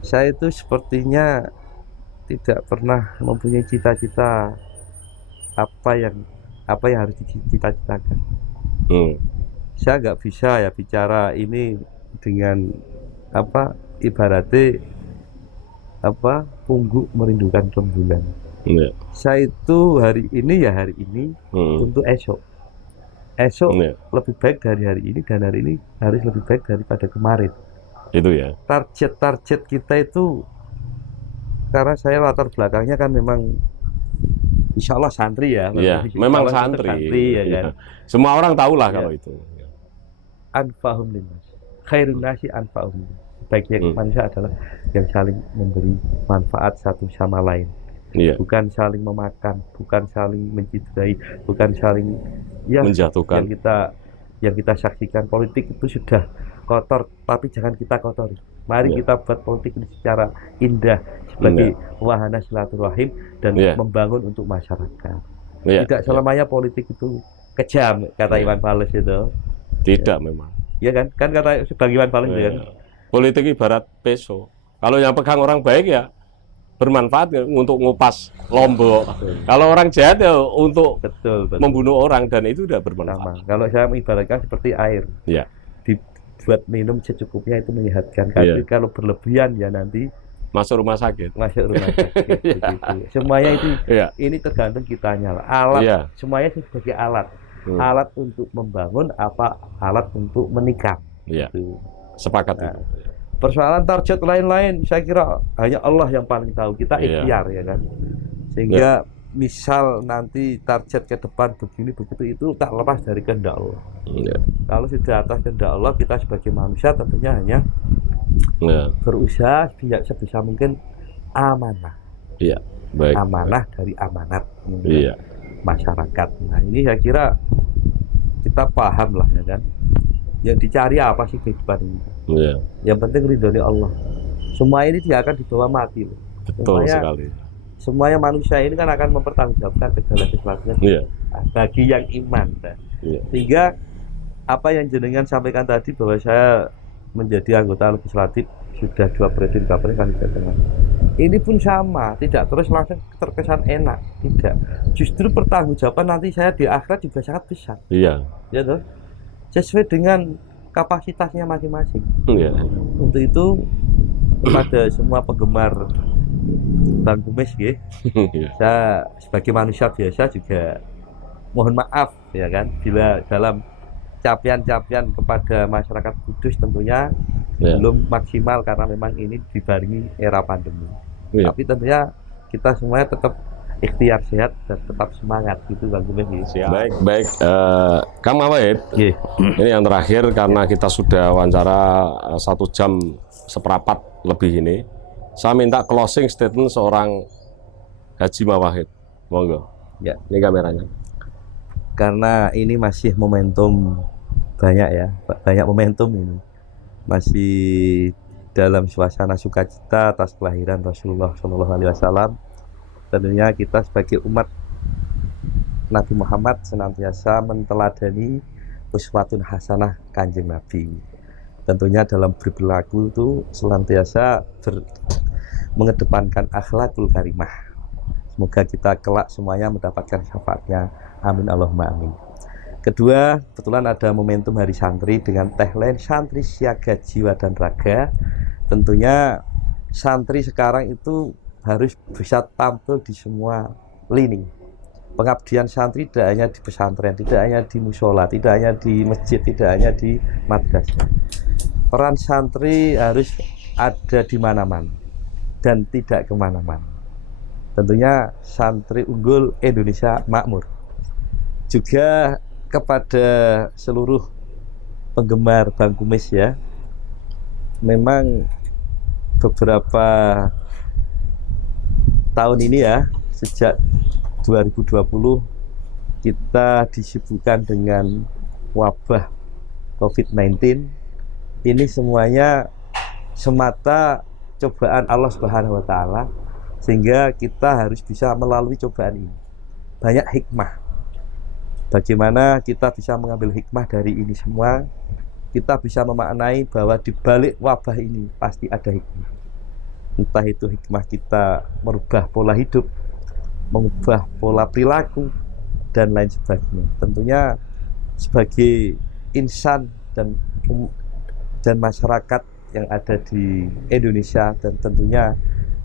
Saya itu sepertinya tidak pernah mempunyai cita-cita apa yang harus dicita-citakan. Saya nggak bisa ya bicara ini dengan ibaratnya pungguk merindukan rembulan. Saya itu hari ini ya hari ini untuk esok lebih baik dari hari ini, dan hari ini harus lebih baik daripada kemarin. Itu ya. Target kita itu, karena saya latar belakangnya kan memang insya Allah santri ya. Iya, memang santri ya kan. Semua orang tahu lah kalau itu. Anfa'hum linnas, khairun nasi anfa'hum. Sebaiknya manusia adalah yang saling memberi manfaat satu sama lain. Bukan saling memakan, bukan saling menciderai, bukan saling menjatuhkan. Yang kita saksikan politik itu sudah kotor, tapi jangan kita kotori. Mari kita buat politik ini secara indah sebagai wahana silaturahim dan membangun untuk masyarakat. Tidak selamanya politik itu kejam, kata Iwan Fals itu. Tidak memang. Iya kan? Kan kata sebagai Iwan Fals itu kan. Politik ibarat peso. Kalau yang pegang orang baik ya bermanfaat untuk ngupas Lombok. Kalau orang jahat ya untuk membunuh orang, dan itu udah bermanfaat. Kalau saya mengibaratkan seperti air. Dibuat minum secukupnya itu menyehatkan. Tapi kalau berlebihan ya nanti masuk rumah sakit. Begitu. Semuanya itu ini tergantung kitanya. Alat semuanya sebagai alat. Alat untuk membangun alat untuk menikam. Gitu. Sepakat itu. Persoalan target lain-lain saya kira hanya Allah yang paling tahu. Kita ikhtiar ya kan. Sehingga misal nanti target ke depan begini begitu, itu tak lepas dari kehendak Allah. Kalau sudah atas kehendak Allah, kita sebagai manusia tentunya hanya berusaha sebisa mungkin amanah. Baik. Amanah dari amanat masyarakat. Nah ini saya kira kita paham lah ya kan. Yang dicari apa sih kehidupan ini? Yang penting ridhonya Allah. Semua ini dia akan dibawa mati loh. Betul sekali. Semuanya manusia ini kan akan mempertanggungjawabkan segala sesuatunya bagi yang iman. Sehingga apa yang jenengan sampaikan tadi bahwa saya menjadi anggota legislatif sudah 2 periode di Kabupaten Kalimantan Tengah. Ini pun sama, tidak terus langsung terkesan enak, tidak. Justru pertanggungjawaban nanti saya di akhirat juga sangat besar. Ya toh? Sesuai dengan kapasitasnya masing-masing. Untuk itu kepada semua penggemar Bang Kumis saya sebagai manusia biasa juga mohon maaf ya kan bila dalam capaian-capaian kepada masyarakat Kudus tentunya belum maksimal karena memang ini dibarengi era pandemi. Tapi tentunya kita semuanya tetap ikhtiar sehat dan tetap semangat gitu Bang Kumis. Baik, Kang Mawahid. Ini yang terakhir karena kita sudah wawancara 1 jam seperempat lebih ini. Saya minta closing statement seorang Haji Mawahid. Monggo. Ini kameranya. Karena ini masih momentum banyak momentum ini. Masih dalam suasana sukacita atas kelahiran Rasulullah SAW. Tentunya kita sebagai umat Nabi Muhammad senantiasa menteladani uswatun hasanah Kanjeng Nabi. Tentunya dalam berperilaku itu senantiasa mengedepankan akhlakul karimah. Semoga kita kelak semuanya mendapatkan syafaatnya. Amin Allahumma amin. Kedua, kebetulan ada momentum Hari Santri dengan tagline santri siaga jiwa dan raga. Tentunya santri sekarang itu harus bisa tampil di semua lini. Pengabdian santri tidak hanya di pesantren, tidak hanya di musola, tidak hanya di masjid, tidak hanya di madrasah. Peran santri harus ada di mana-mana dan tidak kemana-mana. Tentunya santri unggul Indonesia makmur. Juga kepada seluruh penggemar Bang Kumis ya, memang beberapa tahun ini ya, sejak 2020 kita disibukkan dengan wabah COVID-19. Ini semuanya semata cobaan Allah Subhanahu wa Ta'ala, sehingga kita harus bisa melalui cobaan ini. Banyak hikmah. Bagaimana kita bisa mengambil hikmah dari ini semua? Kita bisa memaknai bahwa di balik wabah ini pasti ada hikmah. Entah itu hikmah kita merubah pola hidup, mengubah pola perilaku, dan lain sebagainya. Tentunya sebagai insan dan masyarakat yang ada di Indonesia, dan tentunya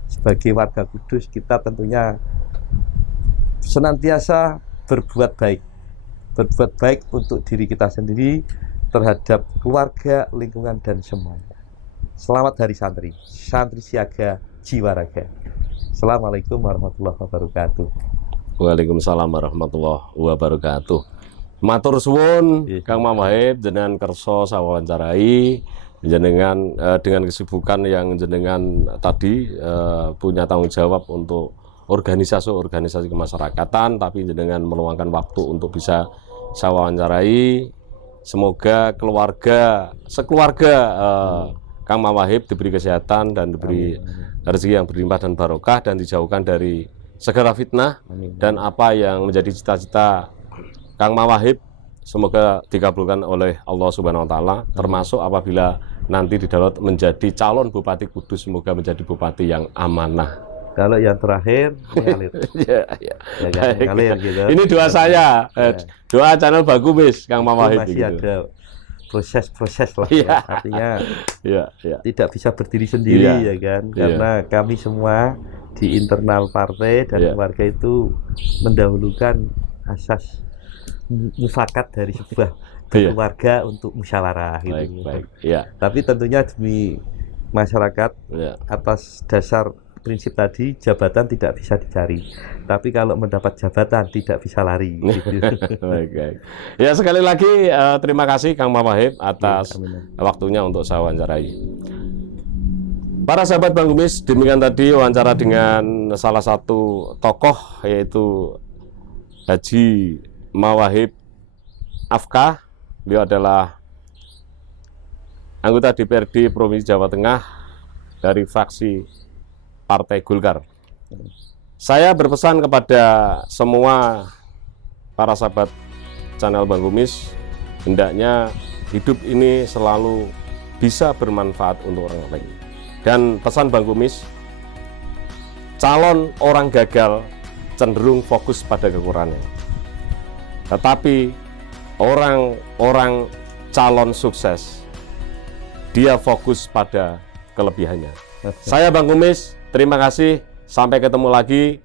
sebagai warga Kudus, kita tentunya senantiasa berbuat baik untuk diri kita sendiri, terhadap keluarga, lingkungan, dan semuanya. Selamat Hari Santri, santri siaga jiwa raga. Assalamualaikum warahmatullahi wabarakatuh. Waalaikumsalam warahmatullahi wabarakatuh. Matur suwun Kang Mawahib, jenengan kersa sawawancarai, jenengan dengan kesibukan yang jenengan tadi punya tanggung jawab untuk organisasi kemasyarakatan, tapi jenengan meluangkan waktu untuk bisa sawawancarai. Semoga sekeluarga Kang Mawahib diberi kesehatan dan diberi rezeki yang berlimpah dan barokah, dan dijauhkan dari segala fitnah. Dan apa yang menjadi cita-cita Kang Mawahib semoga dikabulkan oleh Allah Subhanahu wa Ta'ala, termasuk apabila nanti didaulat menjadi calon Bupati Kudus, semoga menjadi bupati yang amanah. Kalau yang terakhir mengalir. Mengalir gitu. Ini doa saya, doa channel Bagumis Kang Mawahib. Masih gitu. Ada proses lah, artinya tidak bisa berdiri sendiri, ya kan, karena kami semua di internal partai dan keluarga itu mendahulukan asas mufakat dari sebuah keluarga untuk musyawarah gitu. Tapi tentunya demi masyarakat, atas dasar prinsip tadi, jabatan tidak bisa dicari, tapi kalau mendapat jabatan tidak bisa lari gitu. Baik. Ya, sekali lagi terima kasih Kang Mawahib atas waktunya untuk saya wawancarai. Para sahabat Bagumis, demikian tadi wawancara dengan salah satu tokoh, yaitu Haji Mawahib Afkah. Beliau adalah anggota DPRD Provinsi Jawa Tengah dari fraksi Partai Golkar. Saya berpesan kepada semua para sahabat channel Bagumis, hendaknya hidup ini selalu bisa bermanfaat untuk orang lain. Dan pesan Bagumis, calon orang gagal cenderung fokus pada kekurangan. Tetapi orang calon sukses, dia fokus pada kelebihannya. Saya Bagumis, terima kasih. Sampai ketemu lagi.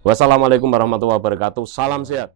Wassalamualaikum warahmatullahi wabarakatuh. Salam sehat.